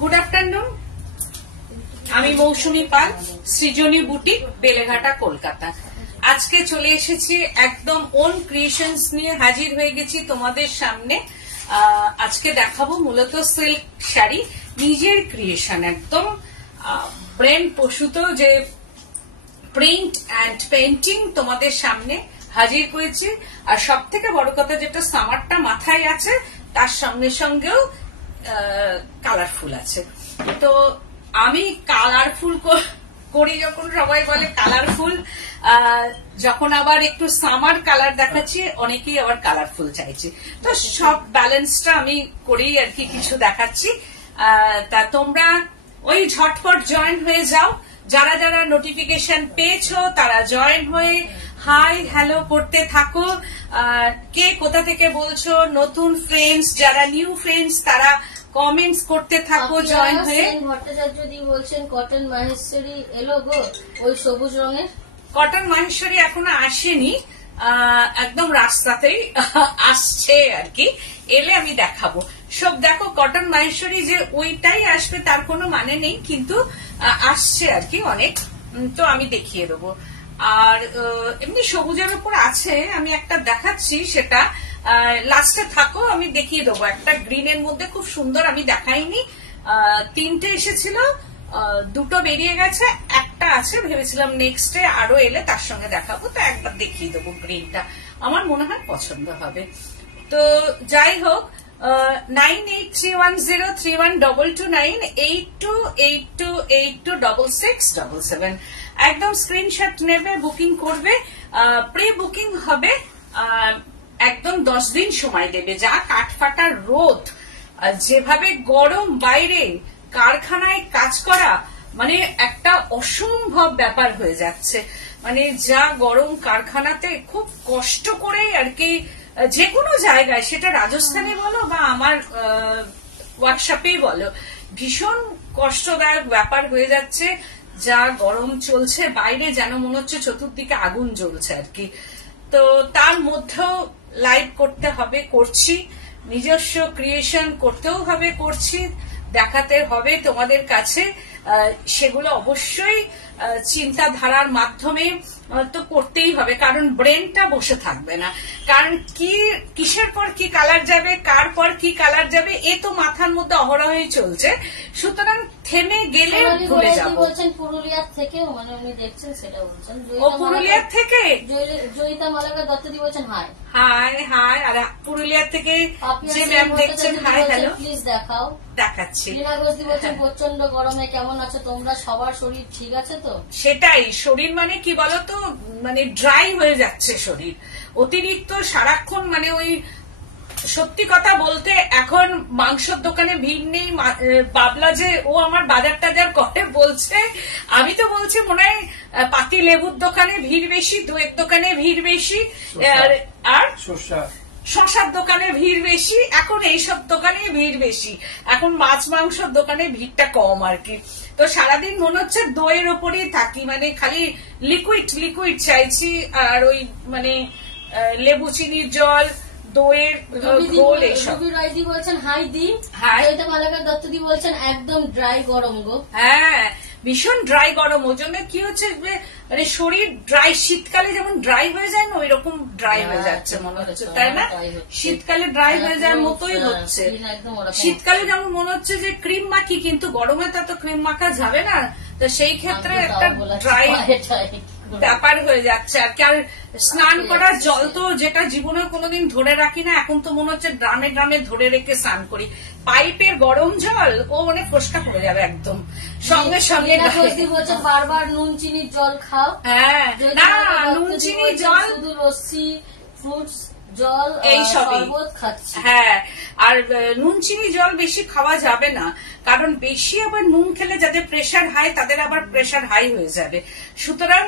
Good afternoon, আমি মৌসুমী পাল, সৃজনী boutique, Beleghata, Kolkata. আজকে চলে এসেছি একদম ওন ক্রিয়েশনস নিয়ে হাজির হয়ে গেছি তোমাদের সামনে। আজকে দেখাবো মূলত সিল্ক শাড়ি, নিজের ক্রিয়েশন, একদম ব্রেন প্রসূত যে প্রিন্ট অ্যান্ড পেইন্টিং তোমাদের সামনে হাজির করেছি। আর সব থেকে বড় কথা যেটা সামারটা মাথায় আছে, তার সঙ্গে সঙ্গেও কালারফুল আছে। তো আমি কালারফুল করি যখন সবাই বলে কালারফুল, যখন আবার একটু সামার কালার দেখাচ্ছি অনেকেই আবার কালারফুল চাইছে। তো সব ব্যালেন্সটা আমি করেই আর কি কিছু দেখাচ্ছি। তা তোমরা ওই ঝটপট জয়েন হয়ে যাও, যারা যারা নোটিফিকেশন পেয়েছো তারা জয়েন হয়ে হাই হ্যালো করতে থাকো। কে কোথা থেকে বলছো, নতুন ফ্রেন্ডস, যারা নিউ ফ্রেন্ডস তারা কমেন্টস করতে থাকো জয়েন হয়ে। ভট্টাচার্য দি বলছেন কটন মাহেশ্বরী এলো গো, ওই সবুজ রঙের। কটন মাহেশ্বরী এখনো আসেনি, একদম রাস্তাতেই আসছে আর কি, এলে আমি দেখাবো সব। দেখো কটন মাহেশ্বরী যে ওইটাই আসবে তার কোনো মানে নেই, কিন্তু আসছে আর কি অনেক, তো আমি দেখিয়ে দেবো। আর এমনি সবুজের উপর আছে, আমি একটা দেখাচ্ছি, সেটা লাস্টে থাকো, আমি দেখিয়ে দেবো। একটা গ্রিনের মধ্যে খুব সুন্দর, আমি দেখাইনি, তিনটে এসেছিল, দুটো বেরিয়ে গেছে, একটা আছে, ভেবেছিলাম নেক্সটে আরো এলে তার সঙ্গে দেখাবো, তো একবার দেখিয়ে দেবো। গ্রিনটা আমার মনে হয় পছন্দ হবে। তো যাই হোক, 9831031229 8282826677 একদম স্ক্রিনশট নেবে, বুকিং করবে, প্রি বুকিং হবে। একদম 10 দিন সময় দেবে। যা কাঠফাটা রোদ, যেভাবে গরম, বাইরে কারখানায় কাজ করা মানে একটা অসম্ভব ব্যাপার হয়ে যাচ্ছে। মানে যা গরম কারখানাতে, খুব কষ্ট করে আর কি, যে কোনো জায়গায়, সেটা রাজস্থানে বলো বা আমার ওয়ার্কশপেই বলো, ভীষণ কষ্টদায়ক ব্যাপার হয়ে যাচ্ছে। যা গরম চলছে বাইরে, যেন মনে হচ্ছে চতুর্দিকে আগুন জ্বলছে আর কি। তো তার মধ্যেও লাইভ করতে হবে, করছি, নিজস্ব ক্রিয়েশন করতেও হবে, করছি, দেখাতে হবে তোমাদের কাছে। সেগুলো অবশ্যই চিন্তাধারার মাধ্যমে তো করতেই হবে, কারণ ব্রেনটা বসে থাকবে না। কারণ কি, কিসের পর কি কালার যাবে, কার পর কি কালার যাবে, এ তো মাথার মধ্যে অহরহই চলছে। সুতরাং থেমে গেলে ভুলে যাবো। বলছেন পুরুলিয়ার থেকে, মানে উনি দেখছেন সেটা বলছেন। ও পুরুলিয়ার থেকে জয়িতা মালাকার দত্তদি বলছেন হাই হাই হাই। আর পুরুলিয়ার থেকে যে ম্যাম দেখছেন, হাই হ্যালো, প্লিজ দেখাও। দেখাচ্ছি। প্রচন্ড গরমে কেমন আছো তোমরা, সবার শরীর ঠিক আছে তো? সেটাই, শরীর মানে কি বলতো, মানে ড্রাই হয়ে যাচ্ছে শরীর অতিরিক্ত সারাক্ষণ। মানে ওই সত্যি কথা বলতে, এখন মাংসের দোকানে ভিড় নেই। বাবলা যে ও আমার বাজার টাজার করে বলছে, আমি তো বলছি মনে হয় পাতি লেবুর দোকানে ভিড় বেশি, দইয়ের দোকানে ভিড় বেশি, আর শশার দোকানে ভিড় বেশি, এখন এইসব দোকানে ভিড় বেশি। এখন মাছ মাংসের দোকানে ভিড়টা কম আর কি। তো সারাদিন মনে হচ্ছে দইয়ের ওপরেই থাকি, মানে খালি লিকুইড লিকুইড চাইছি। আর ওই মানে লেবু চিনির জল, দইয়ের ঘোল, এইসব। রবি বলছেন হাই দি, জয়িতা মালাকার দত্তদি বলছেন একদম ড্রাই গরম গো। হ্যাঁ, ভীষণ ড্রাই গরম। ওই জন্য কি হচ্ছে, মানে শরীর ড্রাই, শীতকালে যেমন ড্রাই হয়ে যায় না, ওই রকম ড্রাই হয়ে যাচ্ছে মনে হচ্ছে, তাই না? শীতকালে ড্রাই হয়ে যাওয়ার মতোই হচ্ছে। শীতকালে যেমন মনে হচ্ছে যে ক্রিম মাখি, কিন্তু গরমে তো ক্রিম মাখা যাবে না, তো সেই ক্ষেত্রে একটা ড্রাই ব্যাপার হয়ে যাচ্ছে আর কি। আর স্নান করার জল তো, যেটা জীবনে কোনোদিন ধরে রাখি না, এখন তো মনে হচ্ছে ড্রামে ড্রামে ধরে রেখে স্নান করি। পাইপের গরম জল ও মানে ফোসকা পড়ে যাবে একদম সঙ্গে সঙ্গে। বারবার নুন চিনির জল খাও। হ্যাঁ, না নুন চিনি জল, শুধু লস্যি, ফ্রুটস জল, এইসবই খাচ্ছি। হ্যাঁ, আর নুন চিনি জল বেশি খাওয়া যাবে না, কারণ বেশি আবার নুন খেলে যাদের প্রেশার হাই, তাদের আবার প্রেশার হাই হয়ে যাবে। সুতরাং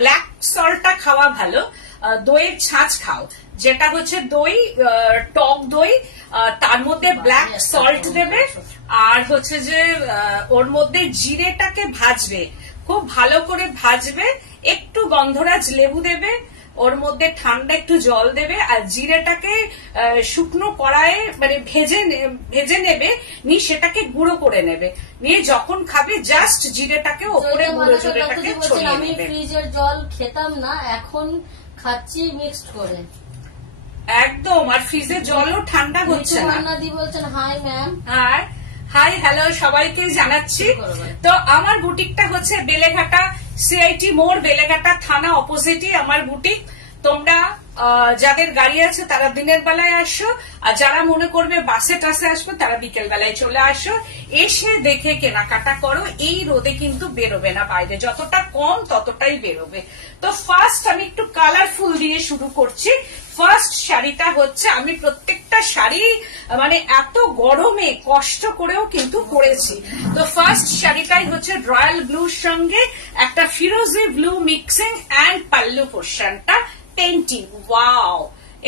ব্ল্যাক সল্টটা খাওয়া ভালো। দইয়ের ছাঁচ খাও, যেটা হচ্ছে দই, টক দই, তার মধ্যে ব্ল্যাক সল্ট দেবে, আর হচ্ছে যে ওর মধ্যে জিরেটাকে ভাজবে, খুব ভালো করে ভাজবে, একটু গন্ধরাজ লেবু দেবে, ওর মধ্যে ঠান্ডা একটু জল দেবে আর জিরেটাকে শুকনো কড়াইয়ে মানে ভেজে নেবে, নিয়ে সেটাকে গুঁড়ো করে নেবে, নিয়ে যখন খাবে জাস্ট জিরেটাকে ওপরে গুঁড়ো জিরেটাকে ছড়িয়ে আমি নেবে। ফ্রিজের জল খেতাম না, এখন খাচ্ছি মিক্সড করে একদম। আর ফ্রিজের জলও ঠান্ডা হচ্ছে না। দি বলছেন হাই ম্যাম। হাই হ্যালো সবাইকে জানাচ্ছি। তো আমার বুটিকটা হচ্ছে বেলেঘাটা সিআইটি মোড়, বেলেঘাটা থানা অপোজিটই আমার বুটিক। তোমরা যাদের গাড়ি আছে তারা দিনের বেলায় আসো, আর যারা মনে করবে বাসে টাসে আসবে তারা বিকেল বেলায় চলে আসো, এসে দেখে কেনাকাটা করো। এই রোদে কিন্তু বেরোবে না বাইরে, যতটা কম ততটাই বেরোবে। তো ফার্স্ট আমি একটু কালারফুল দিয়ে শুরু করছি। ফার্স্ট শাড়িটা হচ্ছে, আমি প্রত্যেকটা শাড়ি মানে এত গরমে কষ্ট করেও কিন্তু পরেছি। তো ফার্স্ট শাড়িটাই হচ্ছে রয়্যাল ব্লুর সঙ্গে একটা ফিরোজি ব্লু মিক্সিং অ্যান্ড পাল্লু পোর্শনটা পেন্টিং। ওয়াও,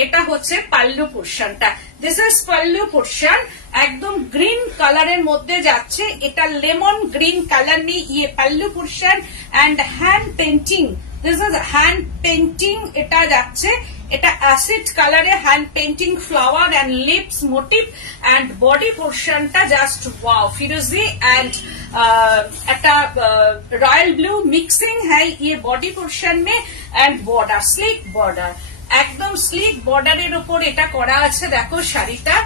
এটা হচ্ছে পাল্লু পোর্শনটা। দিস ইজ পাল্লু পোর্শন, একদম গ্রিন কালারের মধ্যে যাচ্ছে। এটা লেমন গ্রিন কালার নিয়ে ইয়ে pallu portion and hand painting. This is hand painting, এটা যাচ্ছে। এটা অ্যাসিড কালারে hand painting flower and lips motif and body পোর্শনটা জাস্ট ওয়াও, ফিরোজি অ্যান্ড একটা रॉयल ब्लू मिक्सिंग है ये बॉडी पोर्शन में एंड बॉर्डर स्लीक बॉर्डर, একদম স্লিক বর্ডারের উপর এটা করা আছে। দেখো শাড়িটা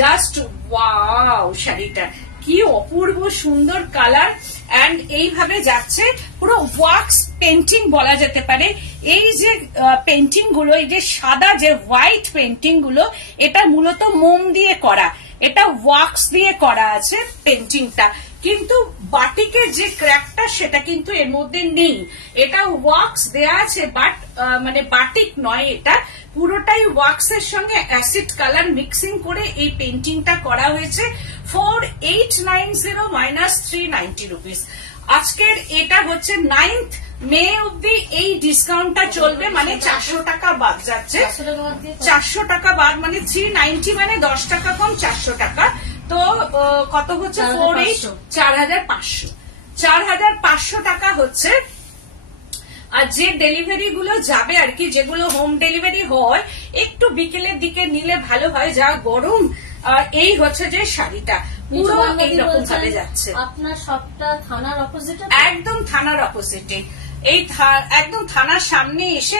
জাস্ট ওয়াও, শাড়িটা কি অপূর্ব সুন্দর কালার এন্ড এইভাবে যাচ্ছে। পুরো ওয়াক্স পেন্টিং বলা যেতে পারে। এই যে পেন্টিং গুলো, এই যে সাদা যে হোয়াইট পেন্টিং গুলো, এটা মূলত মোম দিয়ে করা, এটা ওয়াক্স দিয়ে করা আছে পেন্টিংটা, কিন্তু বাটিকের যে ক্র্যাকটা সেটা কিন্তু এর মধ্যে নেই। এটা ওয়াক্স দেয়া আছে, বাট মানে বাটিক নয়, এটা পুরোটাই ওয়াক্স এর সঙ্গে অ্যাসিড কালার মিক্সিং করে এই পেন্টিংটা করা হয়েছে। 4890 মাইনাস 390 রুপিস। আজকের এটা হচ্ছে 9th মে অব্দি এই ডিসকাউন্টটা চলবে, মানে 400 টাকা বাদ যাচ্ছে। 400 টাকা বাদ মানে 390, মানে 10 টাকা কম 400 টাকা। তো কত হচ্ছে 4500, 4500 টাকা হচ্ছে। আর যে ডেলিভারি গুলো যাবে আর কি, যেগুলো হোম ডেলিভারি হয়, একটু বিকেলের দিকে নিলে ভালো হয়, যা গরম। এই হচ্ছে যে শাড়িটা পুরো এইরকম ভাবে যাচ্ছে। আপনার সবটা থানার অপোজিটে, একদম থানার অপোজিটে, এই একদম থানার সামনে এসে।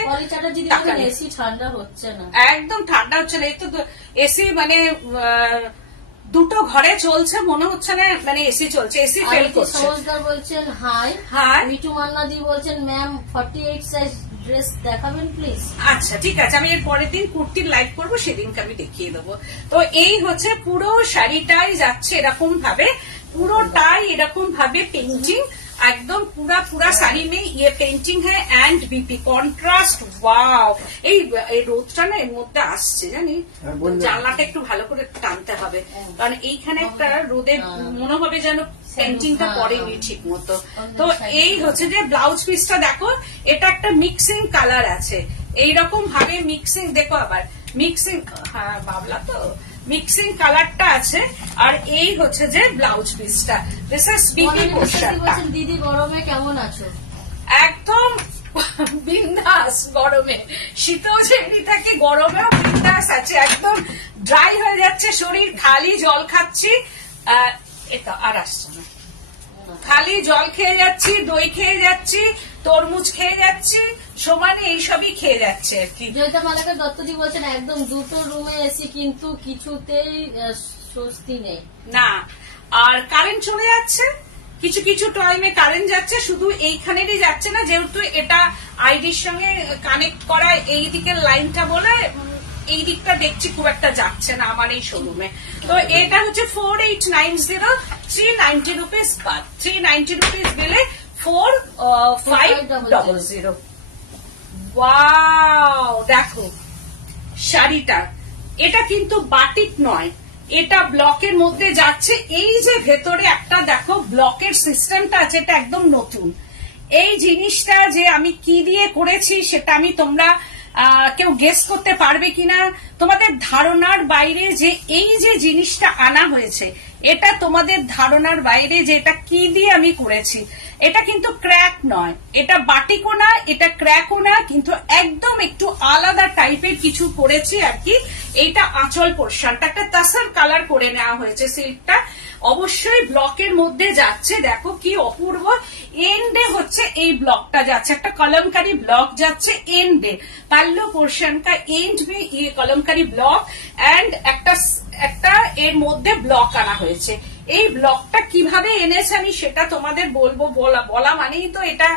এসি ঠান্ডা হচ্ছে না, একদম ঠান্ডা হচ্ছে না। এই তো এসি মানে দুটো ঘরে চলছে, মনে হচ্ছে না মানে এসি চলছে, এসি ফেল করছে। সমজদার বলছেন হাই হাই। মিটু মান্না দি বলছেন ম্যাম 48 সাইজ ড্রেস দেখাবেন প্লিজ। আচ্ছা ঠিক আছে, আমি এর পরের দিন কুর্তির লাইভ করবো, সেদিনকে আমি দেখিয়ে দেবো। তো এই হচ্ছে পুরো শাড়িটাই যাচ্ছে এরকম ভাবে, পুরোটাই এরকম ভাবে পেন্টিং, एकदम पूरा पूरा साड़ी में ये पेंटिंग है एंड बीपी कॉन्ट्रास्ट। वाओ, এই রোদটা না এর মধ্যে আসছে জানি, জানলাটা একটু ভালো করে টানতে হবে, কারণ এইখানে একটা রোদে মনে হবে যেন পেন্টিংটা পড়েনি ঠিক মতো। তো এই হচ্ছে যে ব্লাউজ পিসটা দেখো, এটা একটা মিক্সিং কালার আছে, এইরকম ভাবে মিক্সিং, দেখো আবার মিক্সিং, হ্যাঁ বাবলা তো মিক্সিং কালারটা আছে। আর এই হচ্ছে যে ব্লাউজ পিসটা, দিস ইজ বিপি পোর্শনটা। দিদি গরমে কেমন আছো? একদম বিন্দাস, গরমে শীতেও যেমনি থাকে গরমেও বিন্দাস আছে, একদম ড্রাই হয়ে যাচ্ছে শরীর, খালি জল খাচ্ছি। এটা আর আসছে না, খালি জল খেয়ে যাচ্ছি, দই খেয়ে যাচ্ছি, তরমুজ খেয়ে যাচ্ছি, সমানে এইসবই খেয়ে যাচ্ছে আর কি। জয়িতা মালাকা দত্তজি বলছেন একদম দুটো রুমে এসি, কিন্তু কিছুতেই স্বস্তি নেই না। আর কারেন্ট চলে যাচ্ছে, কিছু কিছু টাইমে কারেন্ট যাচ্ছে, শুধু এইখানেরই যাচ্ছে না, যেহেতু এটা আইডির সঙ্গে কানেক্ট করা এই দিকের লাইনটা বলে এই দিকটা দেখছি খুব একটা যাচ্ছে না আমার এই শোরুমে। তো এটা হচ্ছে 4890, 390 রুপিস বাদ, 390 রুপিস দিলে 4500। ওয়াও, দেখো শাড়িটা, এটা কিন্তু বাটিক নয়, এটা ব্লকের মধ্যে যাচ্ছে। এই যে ভেতরে একটা দেখো ব্লকের সিস্টেমটা আছে, এটা একদম নতুন। এই জিনিসটা যে আমি কি দিয়ে করেছি সেটা আমি তোমরা কেউ গেস করতে পারবে কিনা, তোমাদের ধারণার বাইরে যে এই যে জিনিসটা আনা হয়েছে, এটা তোমাদের ধারণার বাইরে যে এটা কি দিয়ে আমি করেছি। এটা কিন্তু ক্র্যাক নয়, এটা বাটিকও না, এটা ক্র্যাকও না, কিন্তু একদম একটু আলাদা টাইপের কিছু করেছি আর কি। এইটা আঁচল পোর্শনটা একটা তাসার কালার করে নেওয়া হয়েছে সিল্কটা, অবশ্যই ব্লকের মধ্যে যাচ্ছে। দেখো কি অপূর্ব, এন্ডে হচ্ছে এই ব্লকটা যাচ্ছে, একটা কলমকারী ব্লক যাচ্ছে এন্ডে, পাল্লু পোর্শন কা এন্ড মে ये কলমকারী ব্লক এন্ড একটা এর মধ্যে ব্লক আনা হয়েছে। এই ব্লকটা কিভাবে এনেছে আমি সেটা তোমাদের বলবো, বলা মানেই তো এটা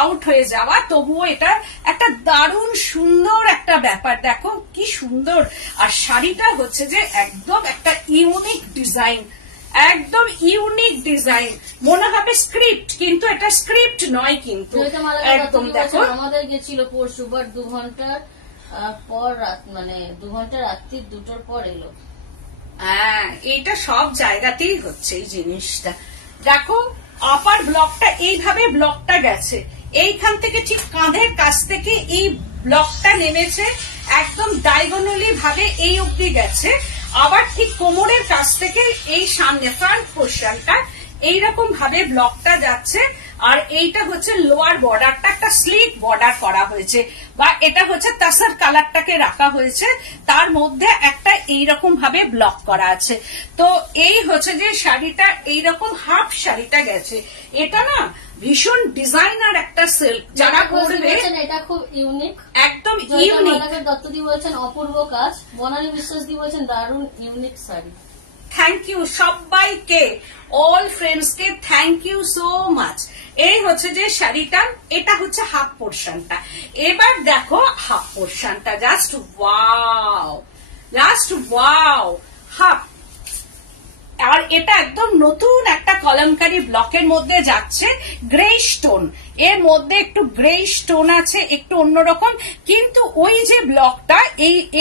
আউট হয়ে যাওয়া, তবুও এটা একটা দারুণ সুন্দর একটা ব্যাপার। দেখো কি সুন্দর, আর শাড়িটা হচ্ছে যে একদম একটা ইউনিক ডিজাইন, একদম ইউনিক ডিজাইন, মনে হবে স্ক্রিপ্ট, কিন্তু এটা স্ক্রিপ্ট নয়, কিন্তু একদম দেখো আমাদের গেছিল পরশু, বাট 2 ঘন্টার পর রাত, মানে 2 ঘন্টা রাত্রি 2টোর পর এলো। হ্যাঁ, এটা সব জায়গাতেই হচ্ছে এই জিনিসটা। দেখো আপার ব্লকটা এইভাবে ব্লকটা গেছে, এইখান থেকে ঠিক কাঁধের কাছ থেকে এই ব্লকটা নেমেছে, একদম ডায়াগোনালি ভাবে এই অবধি গেছে, আবার ঠিক কোমরের কাছ থেকে এই সামনে ফ্রন্ট পোর্শনটা এইরকম ভাবে ব্লকটা যাচ্ছে। আর এইটা হচ্ছে লোয়ার বর্ডারটা একটা স্লিক বর্ডার করা হয়েছে, বা এটা হচ্ছে তাসার কালারটাকে রাখা হয়েছে, তার মধ্যে একটা এইরকম ভাবে ব্লক করা আছে। তো এই হচ্ছে যে শাড়িটা এইরকম হাফ শাড়িটা গেছে। এটা না ভীষণ ডিজাইনার একটা সিল্ক, যারা করবে এটা খুব ইউনিক, একদম ইউনিক। দত্তদি বলছেন অপূর্ব কাজ, বনানী বিশ্বাস দি বলছেন দারুণ ইউনিক শাড়ি। থ্যাংক ইউ সবাইকে, অল ফ্রেন্ডস কে থ্যাংক ইউ সো মাচ। এই হচ্ছে যে শাড়িটা, এটা হচ্ছে হাফ পোর্শনটা। এবার দেখো হাফ পোর্শনটা, just wow, just wow half. আর এটা একদম নতুন একটা কলমকারী ব্লকের মধ্যে যাচ্ছে, গ্রে স্টোন, এর মধ্যে একটু গ্রে স্টোন আছে, একটু অন্যরকম, কিন্তু ওই যে ব্লকটা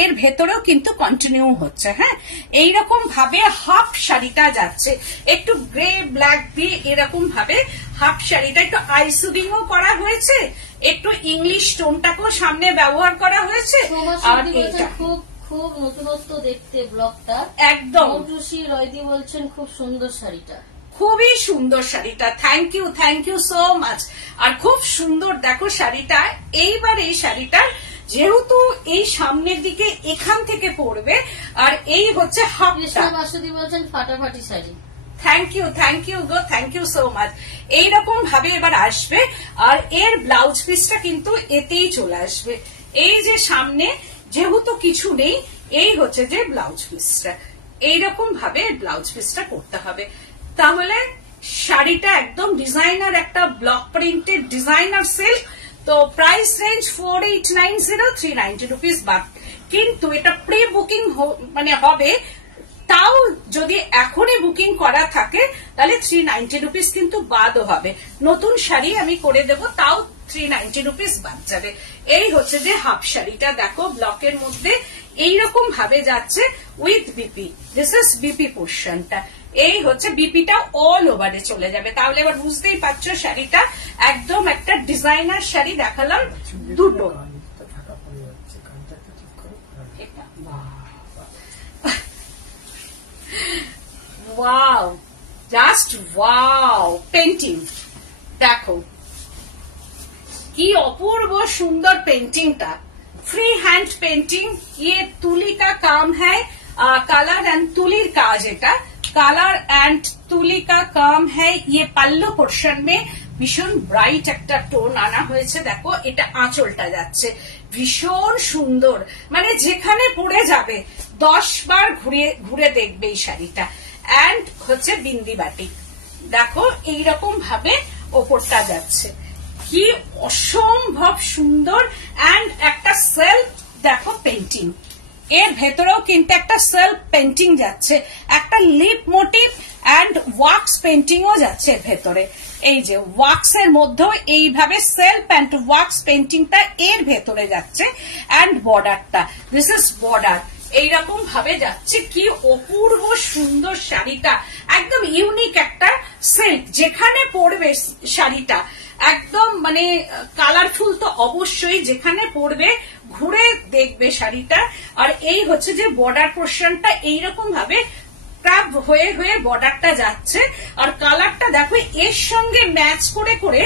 এর ভেতরেও কিন্তু কন্টিনিউ হচ্ছে। হ্যাঁ, এইরকম ভাবে হাফ শাড়িটা যাচ্ছে, একটু গ্রে ব্ল্যাক দিয়ে এরকম ভাবে হাফ শাড়িটা, একটু আইসুডিং ও করা হয়েছে, একটু ইংলিশ স্টোনটাকেও সামনে ব্যবহার করা হয়েছে। আর এইটা খুব নতুনত্ব দেখতে ব্লকটা, একদম। মৌটুসি রয়দি বলছেন খুব সুন্দর শাড়িটা, খুবই সুন্দর শাড়িটা, থ্যাংক ইউ সো মাচ। আর খুব সুন্দর দেখো শাড়িটা। এইবার এই শাড়িটার যেহেতু এই সামনের দিকে এখান থেকে পড়বে, আর এই হচ্ছে হাফটা, বাসুদি বলছেন ফাটাফাটি শাড়ি। থ্যাংক ইউ গো, থ্যাংক ইউ সো মাচ। এইরকম ভাবে এবার আসবে, আর এর ব্লাউজ পিসটা কিন্তু এতেই চলে আসবে। এই যে সামনে যেহেতু কিছু নেই, এই হচ্ছে যে ব্লাউজ পিসটা, এইরকম ভাবে ব্লাউজ পিসটা করতে হবে। তাহলে শাড়িটা একদম ডিজাইনার, একটা ব্লক প্রিন্টেড ডিজাইনার সিল্ক। তো প্রাইস রেঞ্জ 4890, 390 রুপিস বাদ, কিন্তু এটা প্রি বুকিং মানে হবে, তাও যদি এখনই বুকিং করা থাকে তাহলে 390 রুপিস কিন্তু বাদও হবে। নতুন শাড়ি আমি করে দেব, তাও 390 রুপিস বাদ যাবে। এই হচ্ছে যে হাফ শাড়িটা, দেখো ব্লকের মধ্যে এইরকম ভাবে যাচ্ছে with BP, this is BP পোর্শনটা। এই হচ্ছে বিপিটা অল ওভারে চলে যাবে। তাহলে এবার বুঝতেই পারছো শাড়িটা একদম একটা ডিজাইনার শাড়ি দেখালাম দুটো। ওয়াও, জাস্ট ওয়াও, পেন্টিং দেখো কি অপূর্ব সুন্দর পেন্টিংটা, फ्री हैंड पेंटिंग, ये तुली का काम है, कलर एंड तुलिर काज, এটা কালার এন্ড তুলি কা কাম হ্যায়। ये पल्लू पोर्शन में ভীষণ ব্রাইট একটা টোন আনা হয়েছে। দেখো এটা আঁচলটা যাচ্ছে ভীষণ সুন্দর, মানে যেখানে পড়ে যাবে 10 বার ঘুরে দেখবে এই শাড়িটা। এন্ড হচ্ছে বিন্দি বাটিক, দেখো এইরকম ভাবে ওপরটা যাচ্ছে, কি অসম্ভব সুন্দর। এন্ড একটা সেলফ দেখো পেন্টিং, এর ভেতরেও কিন্তু একটা সেলফ পেন্টিং যাচ্ছে, একটা লিপ মোটিভ এন্ড ওয়াক্স পেন্টিংও যাচ্ছে এর ভেতরে। এই যে ওয়াক্স এর মধ্যেও এইভাবে সেলফ এন্ড ওয়াক্স পেন্টিংটা এর ভেতরে যাচ্ছে। এন্ড বর্ডারটা, দিস ইজ বর্ডার, এইরকম ভাবে যাচ্ছে। কি অপূর্ব সুন্দর শাড়িটা, একদম ইউনিক একটা সিল্ক, যেখানে পড়বে শাড়িটা একদম মানে কালারফুল তো অবশ্যই, যেখানে পড়বে ঘুরে দেখবে শাড়িটা। আর এই হচ্ছে যে বর্ডার পোর্শনটা এইরকম ভাবে ক্র্যাপ হয়ে হয়ে বর্ডারটা যাচ্ছে, আর কালারটা দেখো এর সঙ্গে ম্যাচ করে করে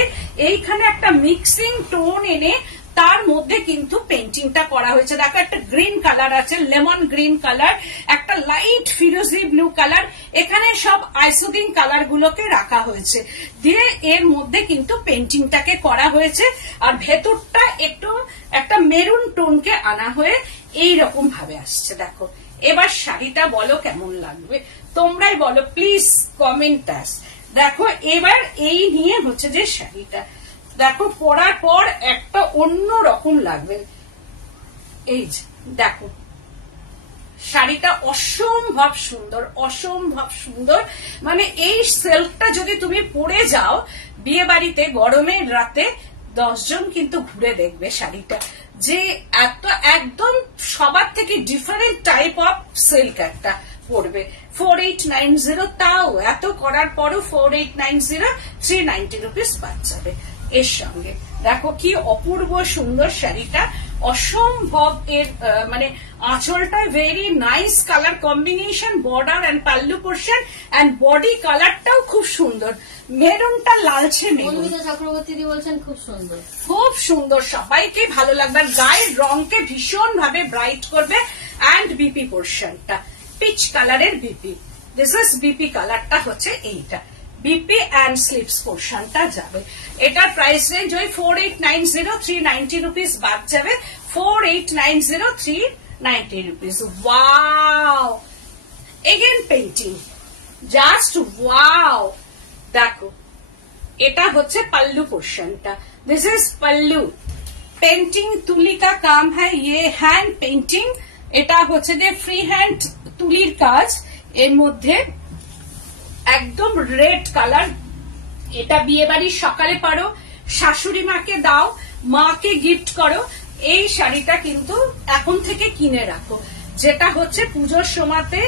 এইখানে একটা মিক্সিং টোন এনে তার মধ্যে কিন্তু পেন্টিংটা করা হয়েছে। দেখো একটা গ্রিন কালার আছে, লেমন গ্রিন কালার, একটা লাইট ফিরোজি ব্লু কালার, এখানে সব আইসোডিন কালার গুলোকে রাখা হয়েছে, দিয়ে এর মধ্যে কিন্তু পেন্টিংটাকে করা হয়েছে। আর ভেতরটা একটু একটা মেরুন টোনকে আনা হয়ে এইরকম ভাবে আসছে। দেখো এবার শাড়িটা বলো কেমন লাগবে, তোমরাই বলো প্লিজ কমেন্ট আস। দেখো এবার এই নিয়ে হচ্ছে যে শাড়িটা দেখো পরার পর একটা অন্য রকম লাগবে। এই যে দেখো শাড়িটা অসম্ভব সুন্দর, অসম্ভব সুন্দর। মানে এই সিল্কটা যদি তুমি পরে যাও বিয়ে বাড়িতে গরমের রাতে 10 জন কিন্তু ঘুরে দেখবে শাড়িটা, যে এত একদম সবার থেকে ডিফারেন্ট টাইপ অফ সিল্ক একটা পড়বে। 4890, তাও এত করার পরও 4890, 390 রুপিস পাওয়া যাবে এর সঙ্গে। দেখো কি অপূর্ব সুন্দর শাড়িটা, অসম্ভব। এর মানে আঁচলটা very nice colour combination, border and pallu portion and body কালারটাও খুব সুন্দর, মেরুনটা লালচে মেরুন। চক্রবর্তী দি বলছেন খুব সুন্দর, খুব সুন্দর, সবাইকে ভালো লাগবে, আর গায়ের রংকে ভীষণ ভাবে ব্রাইট করবে। এন্ড বিপি পোর্শনটা পিচ কালারের বিপি, দিস ইজ বিপি কালারটা হচ্ছে এইটা, বিপি এন্ড স্লিপস পোর্শনটা যাবে। এটার প্রাইস রেঞ্জ ওই 4890, 390 রুপিস বাদ যাবে, 4890, 390 rupees. Wow, again painting, just wow. দেখো এটা হচ্ছে পাল্লু পোর্শনটা, দিস ইজ পাল্লু। পেন্টিং তুলি কা কাম হ্যায়, ইয়ে হ্যান্ড পেন্টিং, এটা হচ্ছে যে ফ্রি হ্যান্ড তুলির কাজ। এর মধ্যে একদম রেড কালার, এটা বিয়ে বাড়ির সকালে পারো, শাশুড়ি মাকে দাও, মাকে গিফট করো। এই শাড়িটা কিন্তু এখন থেকে কিনে রাখো, যেটা হচ্ছে পুজোর সময়তে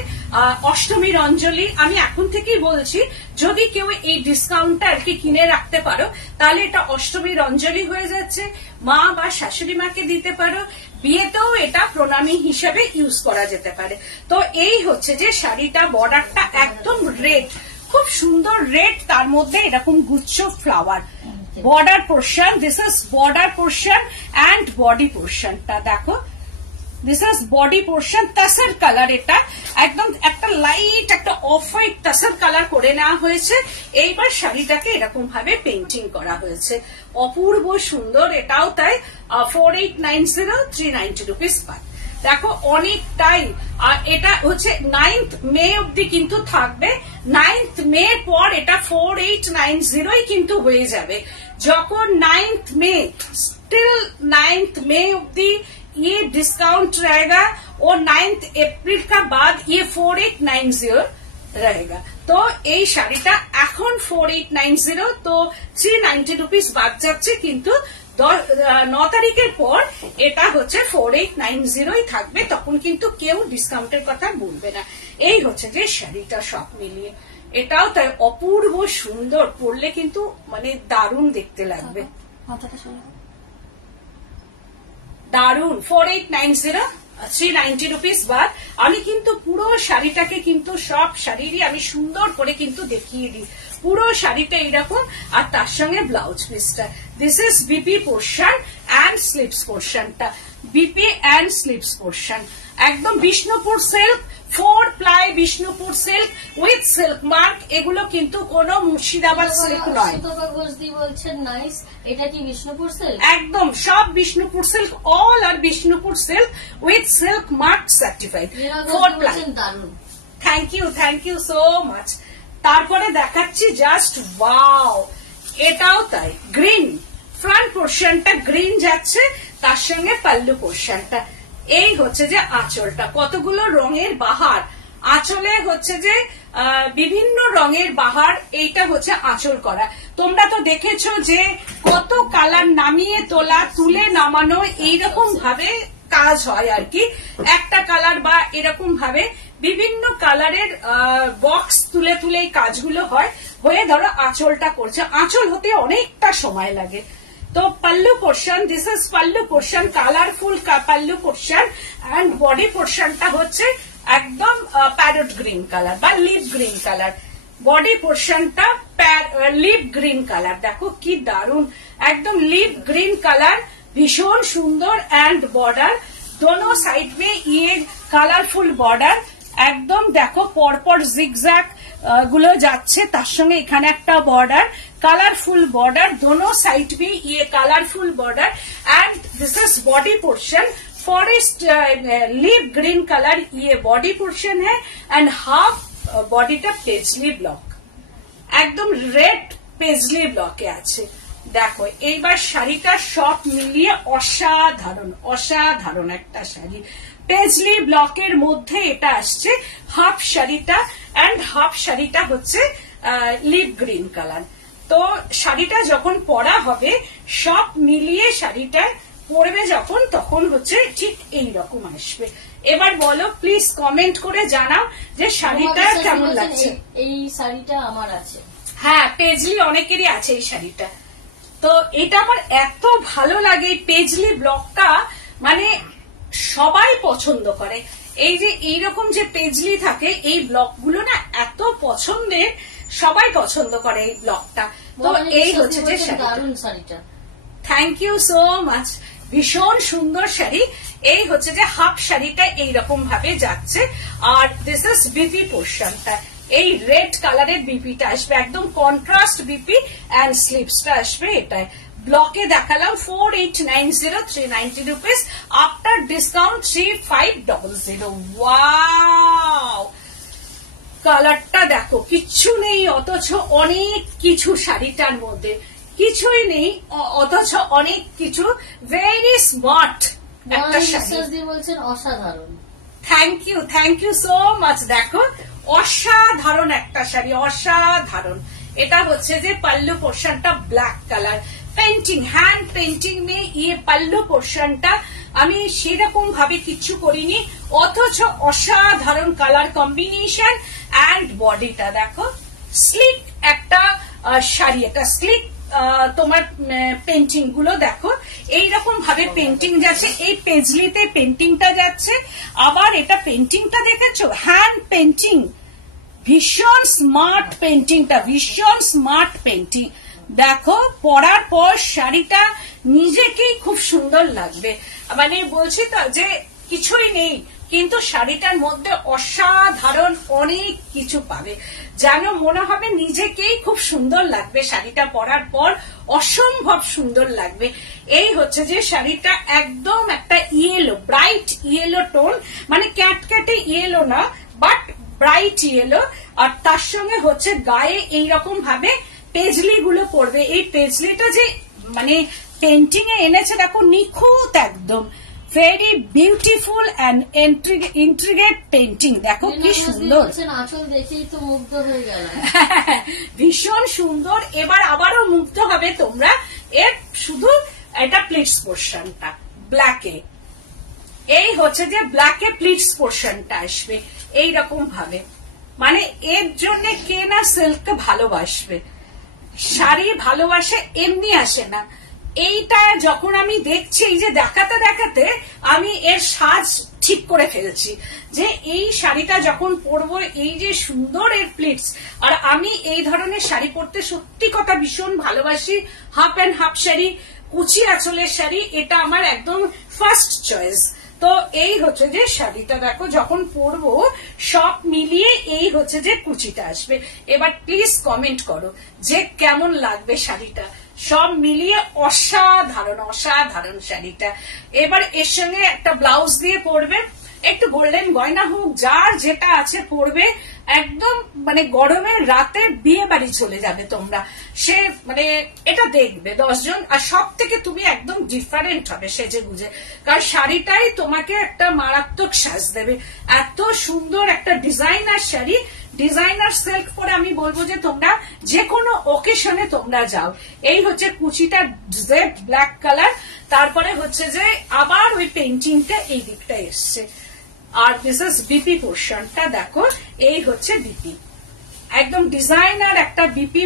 অষ্টমীর অঞ্জলি। আমি এখন থেকেই বলছি, যদি কেউ এই ডিসকাউন্টটা আর কি কিনে রাখতে পারো, তাহলে এটা অষ্টমীর অঞ্জলি হয়ে যাচ্ছে, মা বা শাশুড়ি মাকে দিতে পারো, বিয়েতেও এটা প্রণামী হিসেবে ইউজ করা যেতে পারে। তো এই হচ্ছে যে শাড়িটা, বর্ডারটা একদম রেড, খুব সুন্দর রেড, তার মধ্যে এরকম গুচ্ছ flower. Border portion, this is border portion and body পোর্শনটা দেখো, this is body portion, tussar colour, এটা একদম একটা লাইট একটা অফ হোয়াইট তাসার কালার করে নেওয়া হয়েছে। এইবার শাড়িটাকে এরকম ভাবে পেন্টিং করা হয়েছে, অপূর্ব সুন্দর। এটাও তাই 4890, 390 রুপিস পায়। দেখো অনেকটাই, আর এটা হচ্ছে 9th মে অব্দি কিন্তু থাকবে, 9th মে পর এটা 4890 কিন্তু হয়ে যাবে। যখন 9th মে, स्टिल 9th मई अब्दी ये डिस्काउंट रहेगा और 9th अप्रैल का बाद ये 4890 रहेगा। तो এই শাড়িটা এখন 4890, তো 390 রুপিস বাদ যাচ্ছে, কিন্তু 9 তারিখের পর এটা হচ্ছে 4890 থাকবে, তখন কিন্তু কেউ ডিসকাউন্টের কথা বলবে না। এই হচ্ছে যে শাড়িটা সব মিলিয়ে, এটাও তাই অপূর্ব সুন্দর, পরলে কিন্তু মানে দারুণ দেখতে লাগবে, দারুণ। 4890, 390 রুপিস বাদ। আমি কিন্তু পুরো শাড়িটাকে কিন্তু সব শাড়িরই আমি সুন্দর করে কিন্তু দেখিয়ে দিই, পুরো শাড়িটা এইরকম, আর তার সঙ্গে ব্লাউজ পিসটা। This is BP portion and slips পোর্শনটা, বিপি এন্ড স্লিপস পোর্শন একদম Bishnupur silk, 4 ply Bishnupur silk with silk mark. এগুলো কিন্তু কোনো মুর্শিদাবাদ সিল্ক নয়। বলছেন নাইস, এটা কি বিষ্ণুপুর সিল্ক? একদম সব বিষ্ণুপুর সিল্ক, অল আর Bishnupur silk with silk mark certified, 4 ply. Thank you so much. তারপরে দেখাচ্ছি জাস্ট ওয়াও, এটাও তাই গ্রিন, ফ্রন্ট পোর্শনটা গ্রিন যাচ্ছে, তার সঙ্গে পাল্লু পোর্শনটা। এই হচ্ছে যে আঁচলটা, কতগুলো রঙের বাহার, আঁচলে হচ্ছে যে বিভিন্ন রঙের বাহার, এইটা হচ্ছে আঁচল করা। তোমরা তো দেখেছো যে কত কালার নামিয়ে তোলা, তুলে নামানো, এইরকম ভাবে কাজ হয় আর কি। একটা কালার বা এরকম ভাবে বিভিন্ন কালারের বক্স তুলে তুলে এই কাজগুলো হয়, হয়ে ধরো আঁচলটা করছে, আঁচল হতে অনেকটা সময় লাগে। तो pallu portion, this is pallu portion, colourful pallu portion and body portion टा होच्छे একদম প্যারট গ্রিন কালার বা লিপ গ্রিন কালার, বডি পোর্শনটা লিপ গ্রিন কালার। দেখো কি দারুন, একদম লিপ গ্রিন কালার, ভীষণ সুন্দর। एंड बॉर्डर दोनों साइड में ये कलरफुल बॉर्डर, একদম দেখো পরপর জিগজ্যাগ গুলো যাচ্ছে, তার সঙ্গে এখানে একটা বর্ডার, कलरफुल बॉर्डर, दोनों साइड में ये colourful border. And this is body portion, forest leaf green colour ये बॉडी पोर्शन है। एंड हाफ বডিটা পেজলি ব্লক, একদম রেড পেজলি ব্লকে আছে। দেখো এইবার শাড়িটা সব মিলিয়ে অসাধারণ অসাধারণ একটা শাড়ি, পেজলি ব্লকের মধ্যে এটা আসছে হাফ শাড়িটা। এন্ড হাফ শাড়িটা হচ্ছে লিপ গ্রিন কালার। তো শাড়িটা যখন পরা হবে সব মিলিয়ে শাড়িটা পরবে যখন, তখন হচ্ছে ঠিক এই রকম আসবে। এবার বলো প্লিজ কমেন্ট করে জানাও যে শাড়িটা কেমন লাগছে। এই শাড়িটা আমার আছে, হ্যাঁ পেজলি অনেকেরই আছে এই শাড়িটা। তো এটা আমার এত ভালো লাগে, পেজলি ব্লকটা মানে সবাই পছন্দ করে। এই যে এইরকম যে পেজলি থাকে এই ব্লকগুলো না এত পছন্দের, সবাই পছন্দ করে এই ব্লকটা। তো এই হচ্ছে যে শাড়িটা, থ্যাংক ইউ সো মাচ, ভীষণ সুন্দর শাড়ি। এই হচ্ছে যে হাফ শাড়িটা এইরকম ভাবে যাচ্ছে। আর দিস ইজ বিপি পোর্শনটা, এই রেড কালারের বিপিটা আসবে, একদম কন্ট্রাস্ট বিপি। এন্ড স্লিভসটা আসবে এটাই। ব্লকে দেখালাম 4890 390 রুপিস, আফটার ডিসকাউন্ট 3500। ওয়াও, কালারটা দেখো, কিচ্ছু নেই অথচ অনেক কিছু শাড়িটার মধ্যে, কিছুই নেই অথচ অনেক কিছু। ভেরি স্মার্ট একটা শাড়ি, বলছেন অসাধারণ। Thank you so much. দেখো অসাধারণ একটা শাড়ি, অসাধারণ। এটা হচ্ছে যে পাল্লু পোর্শনটা black colour, painting, hand painting মে ইয়ে পাল্লু পোর্শনটা। আমি সেরকম ভাবে কিচ্ছু করিনি, অথচ অসাধারণ কালার কম্বিনেশন। এন্ড বডিটা দেখো, স্লিক একটা শাড়ি, একটা স্লিক তোমার পেন্টিং গুলো দেখো এইরকম ভাবে পেন্টিং যাচ্ছে। এই পেজলিতে পেন্টিংটা যাচ্ছে, আবার এটা পেন্টিংটা দেখেছো হ্যান্ড পেন্টিং, ভীষণ স্মার্ট পেন্টিংটা, ভীষণ স্মার্ট পেন্টিং। দেখো পরার পর শাড়িটা নিজেকেই খুব সুন্দর লাগবে। মানে বলছি তো যে কিছুই নেই, কিন্তু শাড়িটার মধ্যে অসাধারণ অনেক কিছু পাবে, যেন মনে হবে নিজেকেই খুব সুন্দর লাগবে শাড়িটা পরার পর, অসম্ভব সুন্দর লাগবে। এই হচ্ছে যে শাড়িটা একদম একটা ইয়েলো, ব্রাইট ইয়েলো টোন, মানে ক্যাটক্যাটে ইয়েলো না, বাট ব্রাইট ইয়েলো। আর তার সঙ্গে হচ্ছে গায়ে এইরকম ভাবে পেজলি গুলো পড়বে। এই পেজলিটা যে মানে পেন্টিং এ এনেছে দেখো, নিখুঁত একদম, very beautiful and integrate painting. দেখো কি সুন্দর, আঁচল দেখেই তো মুগ্ধ হয়ে গেল, ভীষণ সুন্দর। এবার আবারও মুগ্ধ হবে তোমরা। এর শুধু এটা প্লিটস পোর্শনটা ব্ল্যাকে, এই হচ্ছে যে ব্ল্যাকে প্লিটস পোর্শনটা আসবে এইরকম ভাবে। মানে এর জন্য কে না সিল্ক ভালোবাসবে, শাড়ি ভালোবাসে এমনি আসে না। এইটা যখন আমি দেখছি, এই যে দেখাতে দেখাতে আমি এর সাজ ঠিক করে ফেলছি যে এই শাড়িটা যখন পরবো, এই যে সুন্দর এর প্লিটস। আর আমি এই ধরনের শাড়ি পরতে সত্যি কথা ভীষণ ভালোবাসি। হাফ অ্যান্ড হাফ শাড়ি, কুচি আঁচলের শাড়ি, এটা আমার একদম ফার্স্ট চয়েস। তো এই হচ্ছে যে শাড়িটা দেখো যখন পরবো সব মিলিয়ে এই হচ্ছে যে কুচিটা আসবে। এবার প্লিজ কমেন্ট করো যে কেমন লাগবে শাড়িটা, সব মিলিয়ে অসাধারণ অসাধারণ শাড়িটা। এবার এর সঙ্গে একটা ব্লাউজ দিয়ে পরবে, একটু গোল্ডেন গয়না হোক, যার যেটা আছে পরবে। একদম মানে গরমের রাতে বিয়ে বাড়ি চলে যাবে তোমরা, সে মানে এটা দেখবে 10 জন। আর সব থেকে তুমি একদম ডিফারেন্ট হবে সেজে গুজে, কারণ শাড়িটাই তোমাকে একটা মারাত্মক সাজ দেবে। এত সুন্দর একটা ডিজাইনার শাড়ি, ডিজাইনার সিল্ক পরে আমি বলবো যে তোমরা যে কোনো ওকেশনে তোমরা যাও। এই হচ্ছে কুচিটা জেড ব্ল্যাক কালার, তারপরে হচ্ছে যে আবার ওই পেন্টিংটা এই দিকটা এসছে। আর দিস ইজ বিপি পোর্শনটা দেখো, এই হচ্ছে বিপি। একদম ডিজাইনার একটা বিপি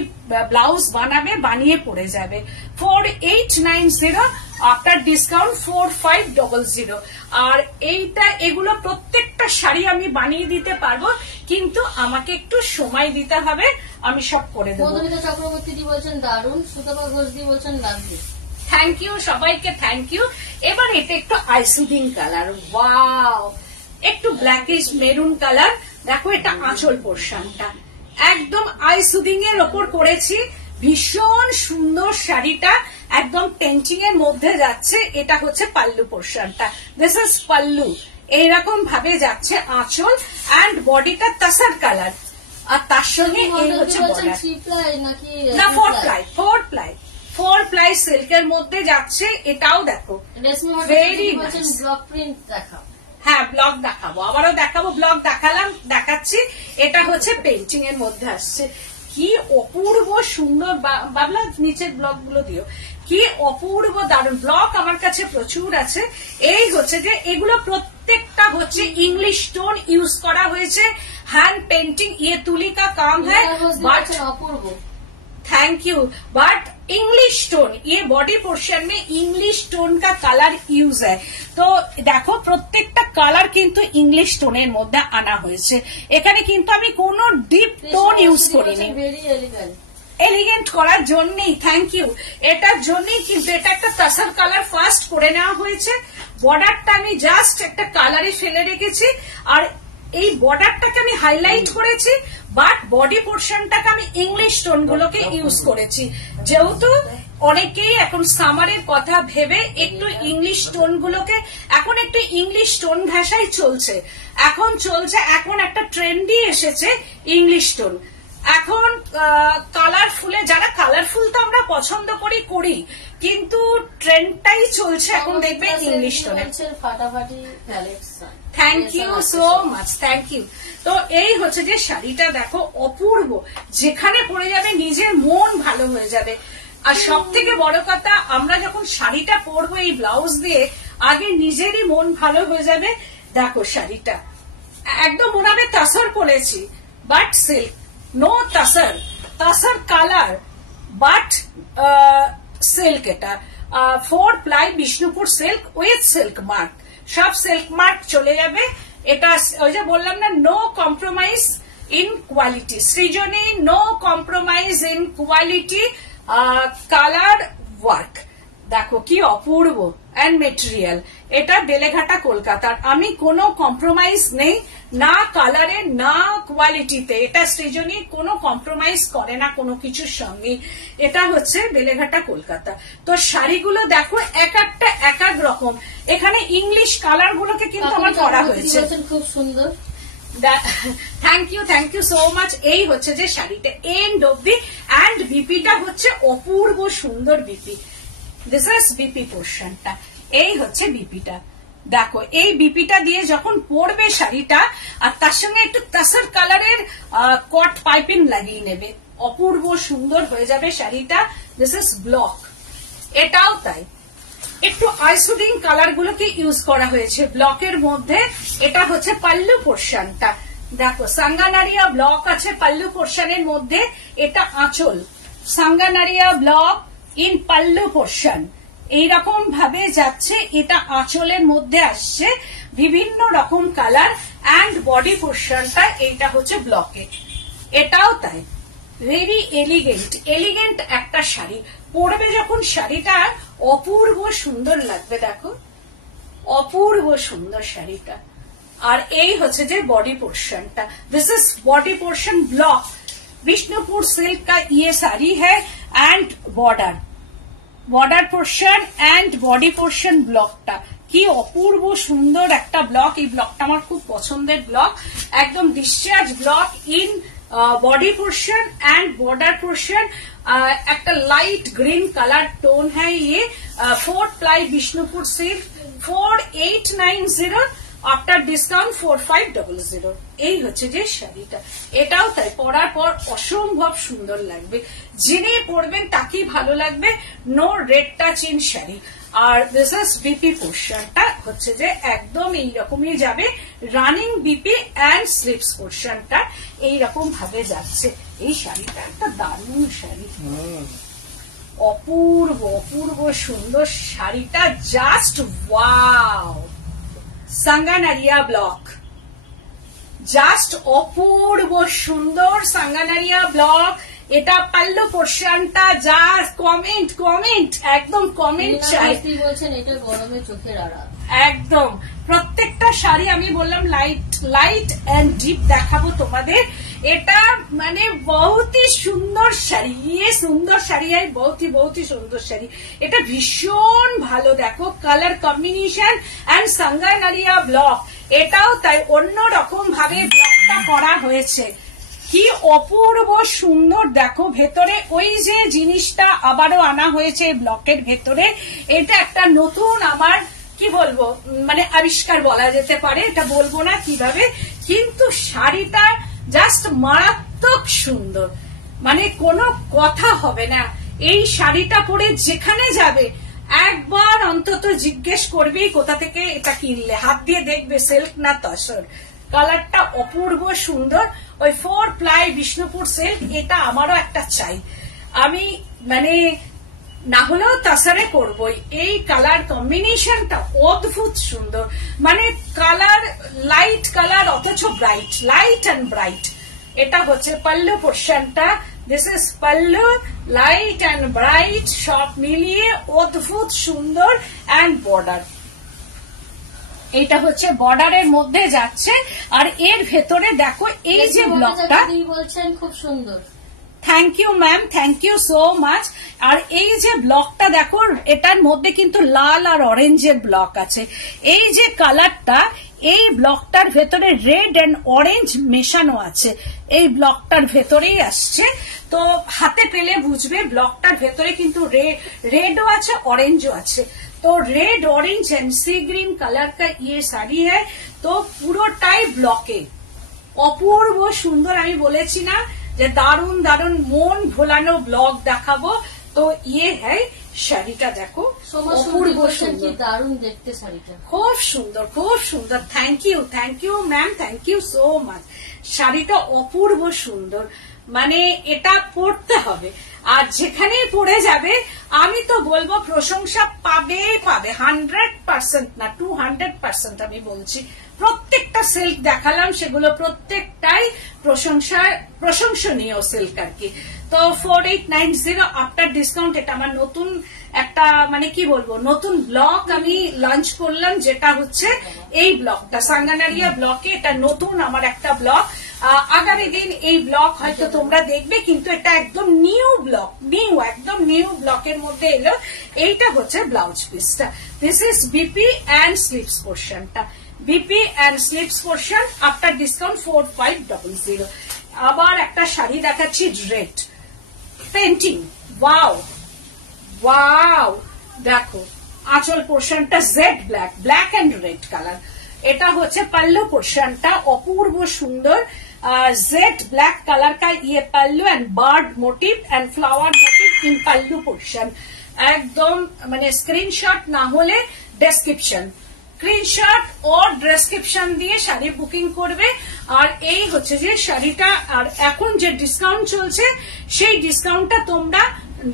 ব্লাউজ বানাবে, বানিয়ে পড়ে যাবে। 4890 আফটার ডিসকাউন্ট 4500। আর এগুলো প্রত্যেকটা শাড়ি আমি বানিয়ে দিতে পারবো, কিন্তু আমাকে একটু সময় দিতে হবে, আমি সব করে দেবো। মধুমিতা চক্রবর্তী বলছেন দারুণ, সুতপা ঘোষ বলছেন লাভলি। থ্যাংক ইউ সবাইকে, থ্যাংক ইউ। এবার এটা একটু আইসুদিং কালার, ওয়াও, একটু ব্ল্যাকিশ মেরুন কালার। দেখো এটা আঁচল পোর্শনটা একদম আইসুদিং এর ওপর করেছি, ভীষণ সুন্দর শাড়িটা, একদম পেন্টিং এর মধ্যে যাচ্ছে। এটা হচ্ছে পাল্লু পোর্শনটা, দিস ইজ পাল্লু, এইরকম ভাবে যাচ্ছে আঁচল, অ্যান্ড বডিটা তাসার কালার, আর তার সঙ্গে এই হচ্ছে বর্ডার। না, 4 প্লাই সিল্কের মধ্যে যাচ্ছে, এটাও দেখো ভেরি নাইস। ব্লক প্রিন্ট দেখাও। হ্যাঁ, ব্লক দেখাবো, আবারও দেখাবো, ব্লক দেখাচ্ছি। এটা হচ্ছে পেন্টিং এর মধ্যে আসছে, কি অপূর্ব সুন্দর। বাবলা নিচের ব্লক গুলো দিও, কি অপূর্ব দারুণ ব্লক আমার কাছে প্রচুর আছে। এই হচ্ছে যে এগুলো প্রত্যেকটা হচ্ছে ইংলিশ টোন ইউজ করা হয়েছে, হ্যান্ড পেন্টিং, ইয়ে তুলি কা কাম হ্যায়, but Apurba. Thank you, but English tone, ये बॉडी पोर्शन में इंग्लिश टोन का कलर यूज है। তো দেখো প্রত্যেকটা কালার কিন্তু ইংলিশ টোনের মধ্যে আনা হয়েছে, এখানে কিন্তু আমি কোনো ডিপ টোন ইউজ করিনি। এলিগেন্ট করার জন্যই, থ্যাংক ইউ, এটার জন্যই কিন্তু এটা একটা তাসার কালার ফার্স্ট করে নেওয়া হয়েছে। বর্ডারটা আমি জাস্ট একটা কালারে ফেলে রেখেছি, আর এই বর্ডারটাকে আমি হাইলাইট করেছি, বাট বডি পোর্শনটাকে আমি ইংলিশ টোন গুলোকে ইউজ করেছি, যেহেতু অনেকেই এখন সামারের কথা ভেবে একটু ইংলিশ টোন গুলোকে, এখন একটু ইংলিশ টোন ভাষাই চলছে, এখন একটা ট্রেন্ডই এসেছে ইংলিশ টোন। এখন কালারফুলে, যারা কালারফুল তো আমরা পছন্দ করি, কিন্তু ট্রেন্ডটাই চলছে এখন, দেখবে ইংলিশ টোনে। ফাটাফাটি thank you so much, thank you. তো এই হচ্ছে যে শাড়িটা দেখো অপূর্ব, যেখানে পরে যাবে নিজের মন ভালো হয়ে যাবে। আর সব থেকে বড় কথা, আমরা যখন শাড়িটা পরবো এই ব্লাউজ দিয়ে, আগে নিজেরই মন ভালো হয়ে যাবে। দেখো শাড়িটা একদম মনে হবে তাসর পরেছি, but silk, no tussar colour, but silk. এটা 4 ply Bishnupur silk with silk mark, সব সিল্ক মার্ক চলে যাবে। এটা ওই যে বললাম না, no compromise in quality, Srijani no compromise in quality, colour work. দেখো কি অপূর্ব, অ্যান্ড মেটেরিয়াল। এটা বেলেঘাটা কলকাতার, আমি কোনো কম্প্রোমাইজ নেই, না কালারে না কোয়ালিটিতে। এটা সৃজনী কোনো কম্প্রোমাইজ করে না কোনো কিছুর সঙ্গে। এটা হচ্ছে বেলেঘাটা কলকাতা। তো শাড়িগুলো দেখো এক একটা এক এক রকম, এখানে ইংলিশ কালার গুলোকে কিন্তু আমার করা হয়েছে, খুব সুন্দর। Thank you so much. এই হচ্ছে যে শাড়িটা এন্ড অব্দি, অ্যান্ড বিপিটা হচ্ছে অপূর্ব সুন্দর বিপি, দিস ইজ বিপি পোর্শনটা। এই হচ্ছে বিপিটা, দেখো এই বিপিটা দিয়ে যখন পরবে শাড়িটা, আর তার সঙ্গে একটু তাসার কালারের কট পাইপিং লাগিয়ে নেবে, অপূর্ব সুন্দর হয়ে যাবে শাড়িটা। দিস ইজ ব্লক, এটাও তাই, একটু আইসুদিং কালার গুলোকে ইউজ করা হয়েছে ব্লকের মধ্যে। এটা হচ্ছে পাল্লু পোর্শনটা, দেখো সাঙ্গানারিয়া ব্লক আছে পাল্লু পোর্শনের মধ্যে, এটা আঁচল, সাঙ্গানারিয়া ব্লক ইন পাল্লু পোর্শন, এইরকম ভাবে যাচ্ছে। এটা আঁচলের মধ্যে আসছে বিভিন্ন রকম কালার, অ্যান্ড বডি পোর্শনটা এইটা হচ্ছে ব্লকে, এটাও তাই। ভেরি এলিগেন্ট একটা শাড়ি পরবে যখন, শাড়িটা অপূর্ব সুন্দর লাগবে। দেখো অপূর্ব সুন্দর শাড়িটা। আর এই হচ্ছে যে বডি পোর্শনটা, this is body portion block, Bishnupur silk का ये साड़ी है, and border portion and body portion ब्लॉकটা কি অপূর্ব সুন্দর একটা ব্লক। এই ব্লকটা আমার খুব পছন্দের ব্লক, একদম discharge block in body portion and border portion. একটা লাইট গ্রিন কালার টোন है ये। 4 ply Bishnupur silk 4890 after discount 4500। এই হচ্ছে যে শাড়িটা, এটাও তাই, পরার পর অসম্ভব সুন্দর লাগবে, যিনি পরবেন তাকেই ভালো লাগবে। No red touch in sari. আর দিস ইজ বিপি পোর্শনটা হচ্ছে যে একদম এইরকমই যাবে, রানিং বিপি অ্যান্ড স্লিপস পোর্শনটা এইরকম ভাবে যাচ্ছে। এই শাড়িটা একটা দারুণ শাড়ি, অপূর্ব অপূর্ব সুন্দর শাড়িটা, জাস্ট ওয়াও। সাঙ্গানারিয়া ব্লক, জাস্ট অপূর্ব সুন্দর সাঙ্গানারিয়া ব্লক। এটা পাল্লু পোর্শনটা, যা কমেন্ট কমেন্ট একদম কমেন্ট চাই। বলছেন এটা গরমে চোখের আড়াল, একদম প্রত্যেকটা শাড়ি আমি বললাম লাইট লাইট এন্ড ডিপ দেখাবো তোমাদের। এটা মানে বহুত হি সুন্দর শাড়ি, ইয়ে সুন্দর শাড়ি है, बहुत ही সুন্দর শাড়ি। এটা ভীষণ ভালো, দেখো কালার কম্বিনেশন এন্ড সাঙ্গানারিয়া ব্লক, এটাও তাই অন্য রকম ভাবে ব্লকটা করা হয়েছে। কি অপূর্ব সুন্দর, দেখো ভেতরে ওই যে জিনিসটা আবারও আনা হয়েছে ব্লকের ভেতরে। এটা একটা নতুন আমার কি বলবো মানে আবিষ্কার বলা যেতে পারে, এটা বলবো না কিভাবে, কিন্তু শাড়িটা জাস্ট মারাত্মক সুন্দর, মানে কোনো কথা হবে না। এই শাড়িটা পরে যেখানে যাবে একবার অন্তত জিজ্ঞেস করবে কোথা থেকে এটা কিনলে, হাত দিয়ে দেখবে সিল্ক না তসর। কালারটা অপূর্ব সুন্দর, ওই 4 প্লাই বিষ্ণুপুর সিল্ক, এটা আমারও একটা চাই। আমি মানে না হলেও তাসারে করবই। এই কালার কম্বিনেশনটা অদ্ভুত সুন্দর, মানে কালার লাইট কালার অথচ ব্রাইট, লাইট এন্ড ব্রাইট। এটা হচ্ছে পাল্লু পোর্শনটা, this is pallu, light and bright সব মিলিয়ে অদ্ভুত সুন্দর, এন্ড বর্ডার, এটা হচ্ছে বর্ডারের মধ্যে যাচ্ছে। আর এর ভেতরে দেখো এই যে ব্লকটা বলছেন খুব সুন্দর, thank you ma'am, thank you so much. আর এই যে ব্লকটা দেখো, এটার মধ্যে কিন্তু লাল আর অরেঞ্জের ব্লক আছে। এই যে কালারটা, এই ব্লকটার ভেতরে রেড এন্ড অরেঞ্জ মেশানো আছে, এই ব্লকটার ভেতরেই আসছে। তো হাতে পেলে বুঝবে ব্লকটার ভেতরে কিন্তু रेडও আছে, অরেঞ্জও আছে। तो red orange and sea green colour का ये साड़ी है, तो পুরোটাই ব্লকে অপূর্ব সুন্দর। আমি বলেছি না যে দারুণ দারুণ মন ভোলানো ব্লক দেখাবো, তো ইয়ে হ্যাঁ শাড়িটা দেখো অপূর্ব সুন্দর, দারুণ দেখতে শাড়িটা, খুব সুন্দর খুব সুন্দর। Thank you ma'am, thank you so much. শাড়িটা অপূর্ব সুন্দর, মানে এটা পড়তে হবে, আর যেখানেই পড়ে যাবে আমি তো বলবো প্রশংসা পাবে পাবে, 100% না 200% আমি বলছি। প্রত্যেকটা সিল্ক দেখালাম, সেগুলো প্রত্যেকটাই প্রশংসনীয় সিল্ক আর কি। তো 4890 আফটার ডিসকাউন্ট, এটা আমার নতুন একটা মানে কি বলবো নতুন ব্লক আমি লঞ্চ করলাম, যেটা হচ্ছে এই ব্লকটা সাঙ্গানারিয়া ব্লকে। এটা নতুন আমার একটা ব্লক, আগামী দিন এই ব্লক হয়তো তোমরা দেখবে, কিন্তু এটা একদম নিউ ব্লক, একদম নিউ ব্লকের মধ্যে এলো। এইটা হচ্ছে ব্লাউজ পিসটা, this is BP and slips পোর্শনটা, BP and slips portion after discount 4500। আবার একটা শাড়ি দেখাচ্ছি রেড পেন্টিং, ওয়াও ওয়াও, দেখো আঁচল পোর্শনটা jade black, black and red colour. এটা হচ্ছে पल्लू पोर्शनটা অপূর্ব সুন্দর, जेड ब्लैक कलर का ये pallu and bird motif and flower motif in pallu portion. একদম মানে স্ক্রিনশট না হলে ডেসক্রিপশন, স্ক্রিনশট ও ডেসক্রিপশন দিয়ে শাড়ি বুকিং করবে। আর এই হচ্ছে যে শাড়িটা, আর এখন যে ডিসকাউন্ট চলছে সেই ডিসকাউন্টটা তোমরা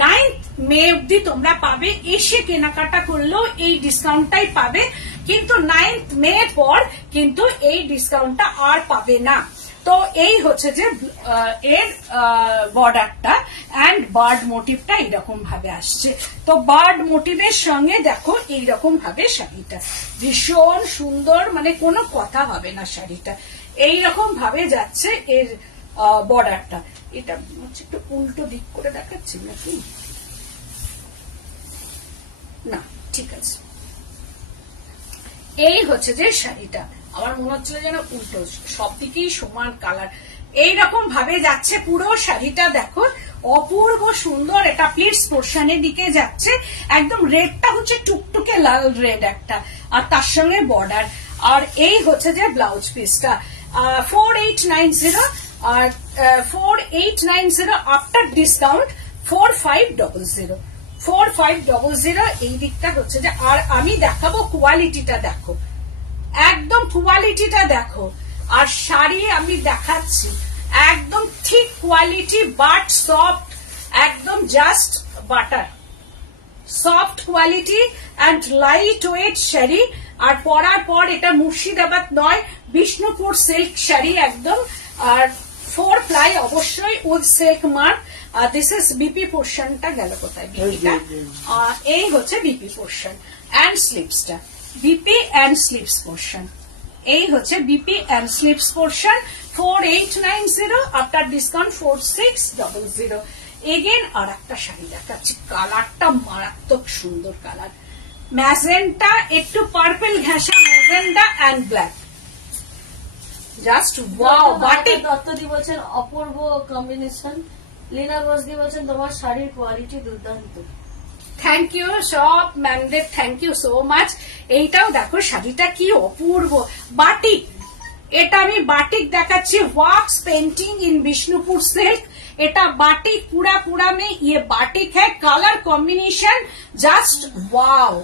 9th মে অব্দি তোমরা পাবে, এসে কেনাকাটা করলেও এই ডিসকাউন্টটাই পাবে, কিন্তু 9th মে পর কিন্তু এই ডিসকাউন্টটা আর পাবে না। তো এই হচ্ছে যে এর বর্ডারটা এন্ড বার্ড মোটিভটা এইরকম ভাবে আসছে। তো বার্ড মোটিভের সঙ্গে দেখো এইরকম ভাবে শাড়িটা ভীষণ সুন্দর, মানে কোনো কথা হবে না, শাড়িটা এইরকম ভাবে যাচ্ছে এর বর্ডারটা। এটা হচ্ছে একটু উল্টো দিক করে দেখাচ্ছি নাকি, না ঠিক আছে। এই হচ্ছে যে শাড়িটা, আমার মনে হচ্ছিল যেন উল্টো, সব দিকেই সমান কালার, এইরকম ভাবে যাচ্ছে পুরো শাড়িটা। দেখো অপূর্ব সুন্দর, এটা প্লিটস পোর্শনের দিকে যাচ্ছে, একদম রেডটা হচ্ছে টুকটুকে লাল রেড একটা, আর তার সঙ্গে বর্ডার। আর এই হচ্ছে যে ব্লাউজ পিসটা, 4890 আর 4890 আফটার ডিসকাউন্ট 4500 4500 এই দিকটা হচ্ছে যে। আর আমি দেখাবো কোয়ালিটিটা, দেখো একদম কোয়ালিটিটা দেখো। আর শাড়ি আমি দেখাচ্ছি একদম ঠিক কোয়ালিটি, বাট সফট, একদম just butter soft quality and light weight sari. আর পরার পর এটা মুর্শিদাবাদ নয়, বিষ্ণুপুর সিল্ক শাড়ি একদম। আর 4 প্লাই অবশ্যই with silk mark. This is BP পোর্শনটা গেল কোথায়, বিপিটা এই হচ্ছে বিপি পোর্শন অ্যান্ড স্লিপসটা, বিপি অ্যান্ড স্লিপস পোর্শন, এই হচ্ছে BP and slips portion. 4890 after discount 4600। Again আর একটা শাড়ি দেখাচ্ছি, কালারটা মারাত্মক সুন্দর কালার, ম্যাজেন্টা একটু পার্পল ঘেঁষা, magenta and black, just wow. বাটিক দত্তদি বলছেন অপূর্ব কম্বিনেশন। লীনা ঘোষদি বলছেন তোমার শাড়ির কোয়ালিটি দুর্দান্ত। থ্যাংক ইউ সব ম্যামদের, থ্যাংক ইউ সো মাচ। এইটাও দেখো শাড়িটা কি অপূর্ব, বাটিক, এটা আমি বাটিক দেখাচ্ছি, wax painting in Bishnupur silk. এটা বাটিক पूरा में ये बाटिक है। Colour combination just wow,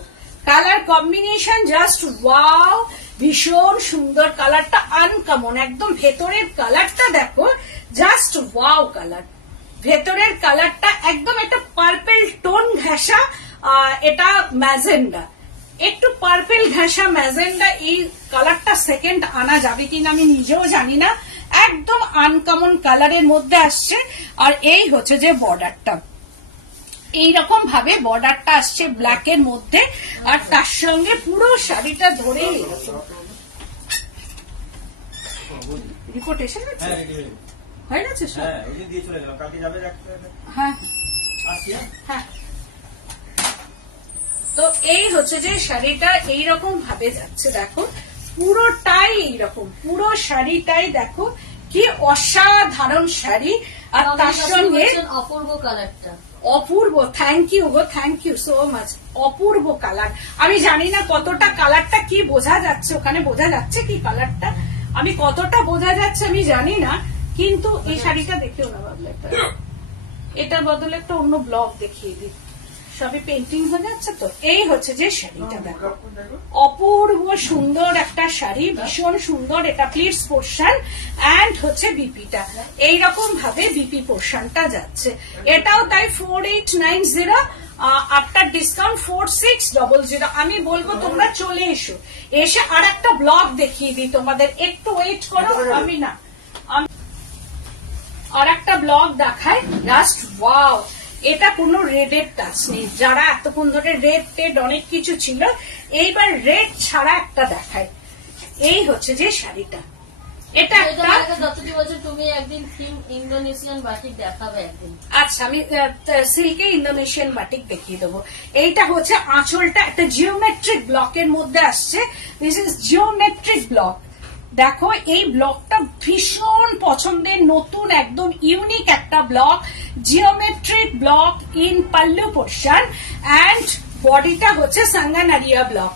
colour combination just wow, ভীষণ সুন্দর কালারটা, আনকমন একদম। ভেতরের কালারটা দেখো, জাস্ট ওয়াও কালার, ভেতরের কালারটা একদম একটা পার্পল টোন ঘেঁষা, এটা ম্যাজেন্ডা, একটু পার্পল ঘেঁষা ম্যাজেন্ডা। এই কালারটা সেকেন্ড আনা যাবে কিনা আমি নিজেও জানি না, একদম আনকমন কালারের মধ্যে আসছে। আর এই হচ্ছে যে বর্ডারটা, এইরকম ভাবে বর্ডারটা আসছে ব্ল্যাকের মধ্যে, আর তার সঙ্গে পুরো শাড়িটা ধরে রিপোর্ট এসে গেছে, হয়ে গেছে সব। হ্যাঁ হ্যাঁ, তো এই হচ্ছে যে শাড়িটা এইরকম ভাবে যাচ্ছে, দেখো পুরোটাই এইরকম, পুরো শাড়িটাই দেখো কি অসাধারণ শাড়ি। আর তার সঙ্গে অপূর্ব কালারটা, অপূর্ব, থ্যাংক ইউ গো, থ্যাংক ইউ সো মাচ, অপূর্ব কালার। আমি জানি না কতটা কালারটা কি বোঝা যাচ্ছে, ওখানে বোঝা যাচ্ছে কি কালারটা, আমি কতটা বোঝা যাচ্ছে আমি জানি না, কিন্তু এই শাড়িটা দেখেও না ভাবলে, এটার বদলে একটা অন্য ব্লগ দেখিয়ে দিই, সবই পেন্টিং হয়ে যাচ্ছে। তো এই হচ্ছে যে শাড়িটা দেখো, অপূর্ব সুন্দর একটা শাড়ি, ভীষণ সুন্দর। এটা প্লিটস পোর্শন অ্যান্ড হচ্ছে বিপিটা, এইরকম ভাবে বিপি পোর্শনটা যাচ্ছে। এটাও তাই 4890 আফটার ডিসকাউন্ট 4600। আমি বলবো তোমরা চলে এসো, এসে আর একটা ব্লগ দেখিয়ে দিই তোমাদের, একটু ওয়েট করো। আমি না, আর একটা ব্লগ দেখায়, জাস্ট ওয়াও। এটা কোনো রেডের টাচ নেই, যারা এতক্ষণ ধরে রেড টেড অনেক কিছু ছিল, এইবার রেড ছাড়া একটা দেখায়। এই হচ্ছে যে শাড়িটা, এটা একটা দত্তদি বলছেন তুমি একদিন থিম ইন্দোনেশিয়ান বাটিক দেখাবে একদিন। আচ্ছা, আমি সিল্কে ইন্দোনেশিয়ান বাটিক দেখিয়ে দেবো। এইটা হচ্ছে আঁচলটা একটা জিওমেট্রিক ব্লকের মধ্যে আসছে, দিস ইজ জিওমেট্রিক ব্লক। দেখো এই ব্লকটা ভীষণ পছন্দের, নতুন একদম ইউনিক একটা block, geometric block in pallu portion and বডিটা হচ্ছে সাঙ্গানারিয়া ব্লক,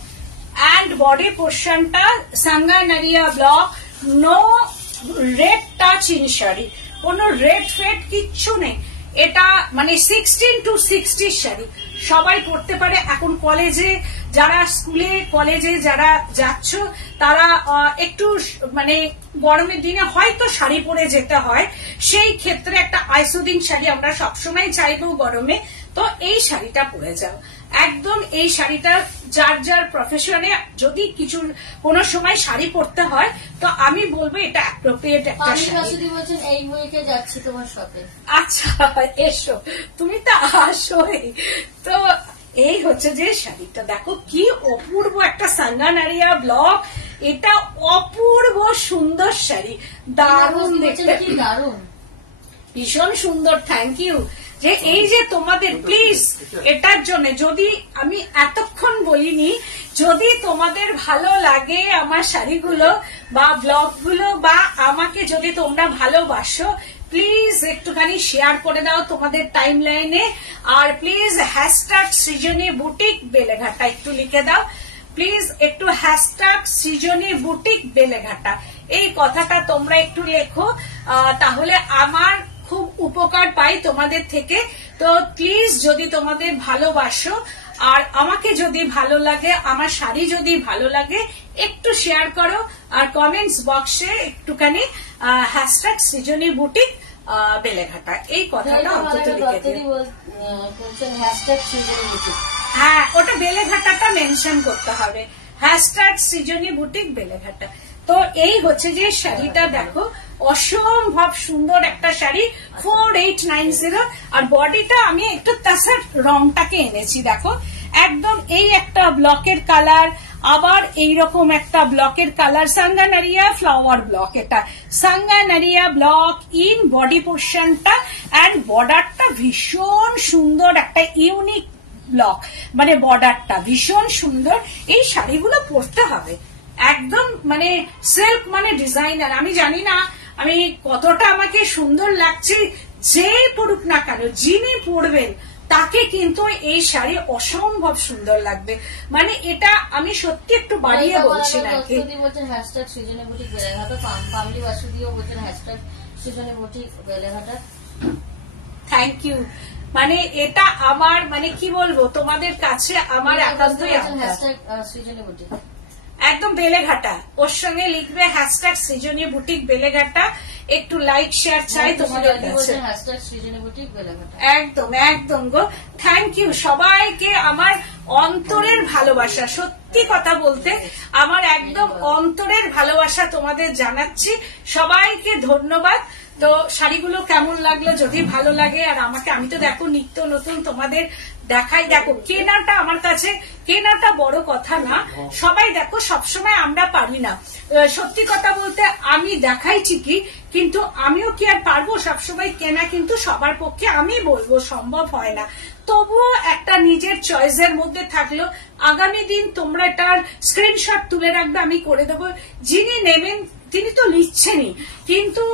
অ্যান্ড বডি পোর্শনটা Sanganeria block. No red touch in sari, কোনো রেড ফেড কিচ্ছু নেই। এটা মানে 16 to 60 শাড়ি, সবাই পড়তে পারে। এখন কলেজে যারা, স্কুলে কলেজে যারা যাচ্ছ, তারা একটু মানে গরমের দিনে হয়তো শাড়ি পরে যেতে হয়, সেই ক্ষেত্রে একটা আইসোদিন শাড়ি আমরা সবসময় চাইবো গরমে, তো এই শাড়িটা পরে যাও। একদম এই শাড়িটা যার যার প্রফেশনে যদি কিছু কোনো সময় শাড়ি পরতে হয়, তো আমি বলবো এটা অ্যাপ্রোপ্রিয়েট একটা শাড়ি। বলছেন এই উইকে যাচ্ছি তোমার সাথে। আচ্ছা এসো, তুমি তো আসোই। তো এই হচ্ছে যে শাড়িটা দেখো কি অপূর্ব একটা সাঙ্গানারিয়া ব্লক, এটা অপূর্ব সুন্দর শাড়ি, দারুণ দেখতে, কি দারুণ, ভীষণ সুন্দর। Thank you. যে এই যে তোমাদের প্লিজ এটার জন্য, যদি আমি এতক্ষণ বলিনি, যদি তোমাদের ভালো লাগে আমার শাড়িগুলো বা ব্লগগুলো, বা আমাকে যদি তোমরা ভালোবাসো, প্লিজ একটুখানি শেয়ার করে দাও তোমাদের টাইম লাইনে। আর please hashtag Srijani boutique Beleghata একটু লিখে দাও, প্লিজ একটু হ্যাশট্যাগ সৃজনী বুটিক বেলেঘাটা এই কথাটা তোমরা একটু লেখো, তাহলে আমার খুব উপকার পাই তোমাদের থেকে। তো প্লিজ যদি তোমাদের ভালোবাসো আর আমাকে যদি ভালো লাগে, আমার শাড়ি যদি ভালো লাগে, একটু শেয়ার করো আর কমেন্টস বক্সে একটুখানি হ্যাশট্যাগ সৃজনী বুটিক বেলেঘাটা এই কথাটা অন্তত লিখে দিও। হ্যাঁ, ওটা বেলেঘাটাটা মেনশন করতে হবে, হ্যাশট্যাগ সৃজনী বুটিক বেলেঘাটা। তো এই হচ্ছে যে শাড়িটা দেখো, অসম্ভব সুন্দর একটা শাড়ি, 4890। আর বডিটা আমি একটু তাসার রংটাকে এনেছি, দেখো একদম এই একটা ব্লকের কালার, আবার এইরকম একটা ব্লকের কালার, সাঙ্গানারিয়া ফ্লাওয়ার ব্লক, এটা সাঙ্গানারিয়া ব্লক ইন বডি পোর্শনটা, অ্যান্ড বর্ডারটা ভীষণ সুন্দর, একটা ইউনিক ব্লক, মানে বর্ডারটা ভীষণ সুন্দর। এই শাড়িগুলো পরতে হবে একদম, মানে সিল্ক মানে ডিজাইনার। আমি জানি না আমি কতটা আমাকে সুন্দর লাগছে, যে পড়ুক না কেন, যিনি পরবেন তাকে কিন্তু এই শাড়ি অসম্ভব সুন্দর লাগবে। মানে এটা আমি সত্যি একটু বাড়িয়ে বলছি না। Thank you. মানে এটা আমার, মানে কি বলবো তোমাদের কাছে, আমার একান্তই একদম বেলেঘাটা, ওর সঙ্গে লিখবে হ্যাশট্যাগ সৃজনী বুটিক বেলেঘাটা। একটু লাইক শেয়ার চাই তোমাদের কাছে, একদম একদম গো। থ্যাংক ইউ সবাইকে, আমার অন্তরের ভালোবাসা, সত্যি কথা বলতে আমার একদম অন্তরের ভালোবাসা তোমাদের জানাচ্ছি, সবাইকে ধন্যবাদ। তো শাড়িগুলো কেমন লাগলো, যদি ভালো লাগে, আর আমাকে, আমি তো দেখো নিত্য নতুন তোমাদের দেখাই, দেখো কেনাটা আমার কাছে, কেনাটা বড় কথা না, সবাই দেখো সবসময় আমরা পারি না, সত্যি কথা বলতে আমি দেখাই ঠিকই, কিন্তু আমিও কি আর পারবো সবসময় কেনা, কিন্তু সবার পক্ষে আমি বলবো সম্ভব হয় না। তবুও একটা নিজের চয়েসের মধ্যে থাকলো, আগামী দিন তোমরা এটার স্ক্রিনশট তুলে রাখবে, আমি করে দেবো। যিনি নেবেন তিনি তো লিখছেনই, কিন্তু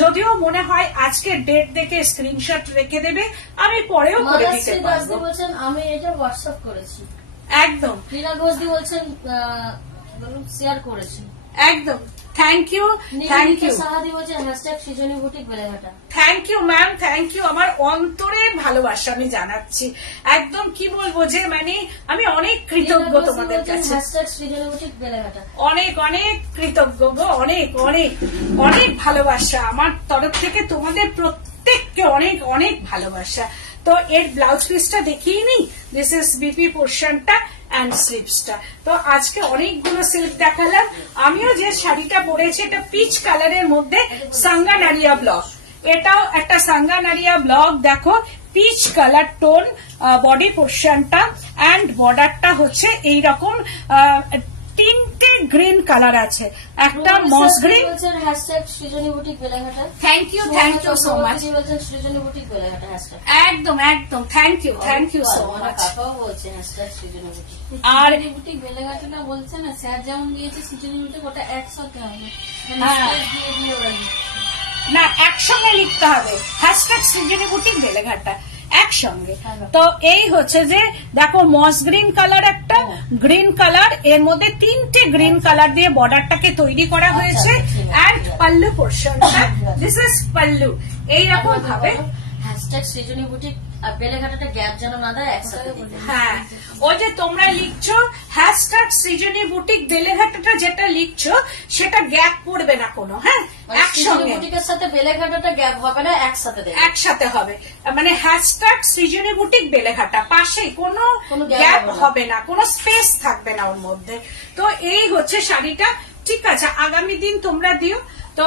যদিও মনে হয় আজকে ডেট দেখে স্ক্রিনশট রেখে দেবে, আমি পরেও করে দিতে পারবো। আমি এটা হোয়াটসঅ্যাপ করেছি, একদম। লীনা ঘোষদি বলছেন শেয়ার করেছি, একদম। Thank you, thank you. সাহাদি বলছেন hashtag Srijani boutique Beleghata. Thank you ma'am, thank you. আমার অন্তরের ভালোবাসা আমি জানাচ্ছি, একদম কি বলবো যে, মানে আমি অনেক কৃতজ্ঞ তোমাদের কাছে, অনেক অনেক কৃতজ্ঞ গো, অনেক অনেক অনেক ভালোবাসা আমার তরফ থেকে, তোমাদের প্রত্যেককে অনেক অনেক ভালোবাসা। তো এর ব্লাউজ পিসটা দেখিয়ে নি, দিস ইজ বিপি পোর্শনটা অ্যান্ড স্লিভসটা। তো আজকে অনেকগুলো সিল্ক দেখালাম। আমিও যে শাড়িটা পরেছি এটা পিচ কালারের মধ্যে সাঙ্গানারিয়া ব্লক, এটাও একটা সাঙ্গানারিয়া ব্লক, দেখো পিচ কালার টোন বডি পোর্শনটা, অ্যান্ড বর্ডারটা হচ্ছে এইরকম তিনটে গ্রিন কালার আছে, একটা moss green. Thank you, thank you so much. একদম একদম, thank you, thank you so much. আর বুটিক বেলেঘাটা না বলছে না, স্যার যেমন দিয়েছে সৃজনী বুটিক, ওটা একসাথে হবে না, একসঙ্গে লিখতে হবে হ্যাশট্যাগ সৃজনী বুটিক বেলেঘাটা একসঙ্গে। তো এই হচ্ছে যে দেখো মস গ্রিন কালার, একটা গ্রিন কালার, এর মধ্যে তিনটে গ্রিন কালার দিয়ে বর্ডারটাকে তৈরি করা হয়েছে, অ্যান্ড পাল্লু পোর্শনটা, দিস ইজ পাল্লু, এইরকম ভাবে হ্যাশট্যাগ সৃজনী বুটিক আর বেলেঘাটাটা গ্যাপ যেন না দেয় একসাথে। হ্যাঁ, ওই যে তোমরা লিখছো হ্যাশট্যাগ সৃজনী বুটিক বেলেঘাটাটা, যেটা লিখছো সেটা গ্যাপ পড়বে না কোনো, হ্যাঁ একসঙ্গে, বুটিকের সাথে বেলেঘাটাটা গ্যাপ হবে না, একসাথে দেবে, একসাথে হবে, মানে হ্যাশট্যাগ সৃজনী বুটিক বেলেঘাটা, পাশে কোনো গ্যাপ হবে না, কোনো স্পেস থাকবে না ওর মধ্যে। তো এই হচ্ছে শাড়িটা, ঠিক আছে, আগামী দিন তোমরা দিও, তো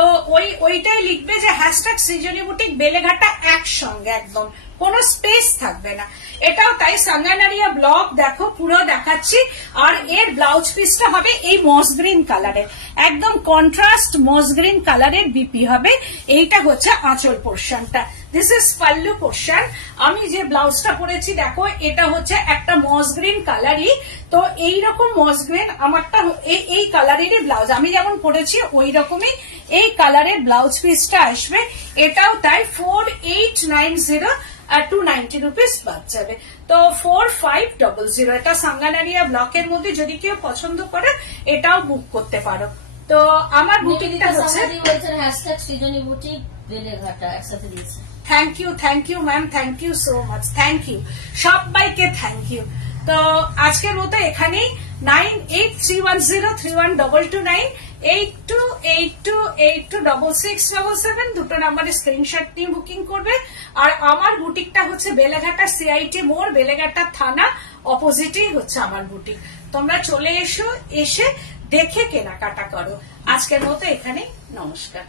ওইটাই লিখবে যে হ্যাশট্যাগ সৃজনী বুটিক বেলেঘাটা একসঙ্গে, একদম কোনো স্পেস থাকবে না। এটাও তাই, সাঙ্গানারিয়া ব্লক দেখো পুরো দেখাচ্ছি, আর এর ব্লাউজ পিসটা হবে এই মস গ্রিন কালারের, একদম কন্ট্রাস্ট মস গ্রিন কালারের বিপি হবে। এইটা হচ্ছে আঁচল পোর্শনটা, দিস ইজ পাল্লু পোর্শন। আমি যে ব্লাউজটা পরেছি দেখো, এটা হচ্ছে একটা মস গ্রিন কালারই, তো এইরকম মস গ্রিন আমারটা এই কালারেরই ব্লাউজ, আমি যেমন পরেছি ওই রকমই এই কালারের ব্লাউজ পিসটা আসবে। এটাও তাই 4890 আর 290 রুপিস বাদ যাবে, তো 4500। এটা সাঙ্গানারিয়া ব্লকের মধ্যে যদি কেউ পছন্দ করে এটাও বুক করতে পারো। তো তো আমার বুটিকটা হচ্ছে হ্যাশট্যাগ সৃজনী বুটিক বেলেঘাটা একসাথে দিয়েছে। Thank you ma'am, thank you so much, thank you সবাইকে, থ্যাংক ইউ। তো আজকের মতো এখানেই 9831031229 8282826677 দুটো নাম্বারে স্ক্রিনশট নিয়ে বুকিং করবে। আর আমার বুটিকটা হচ্ছে বেলেঘাটা CIT মোড়, বেলেঘাটা থানা অপোজিটেই হচ্ছে আমার বুটিক। তোমরা চলে এসো, এসে দেখে কেনাকাটা করো। আজকের মতো এখানেই, নমস্কার।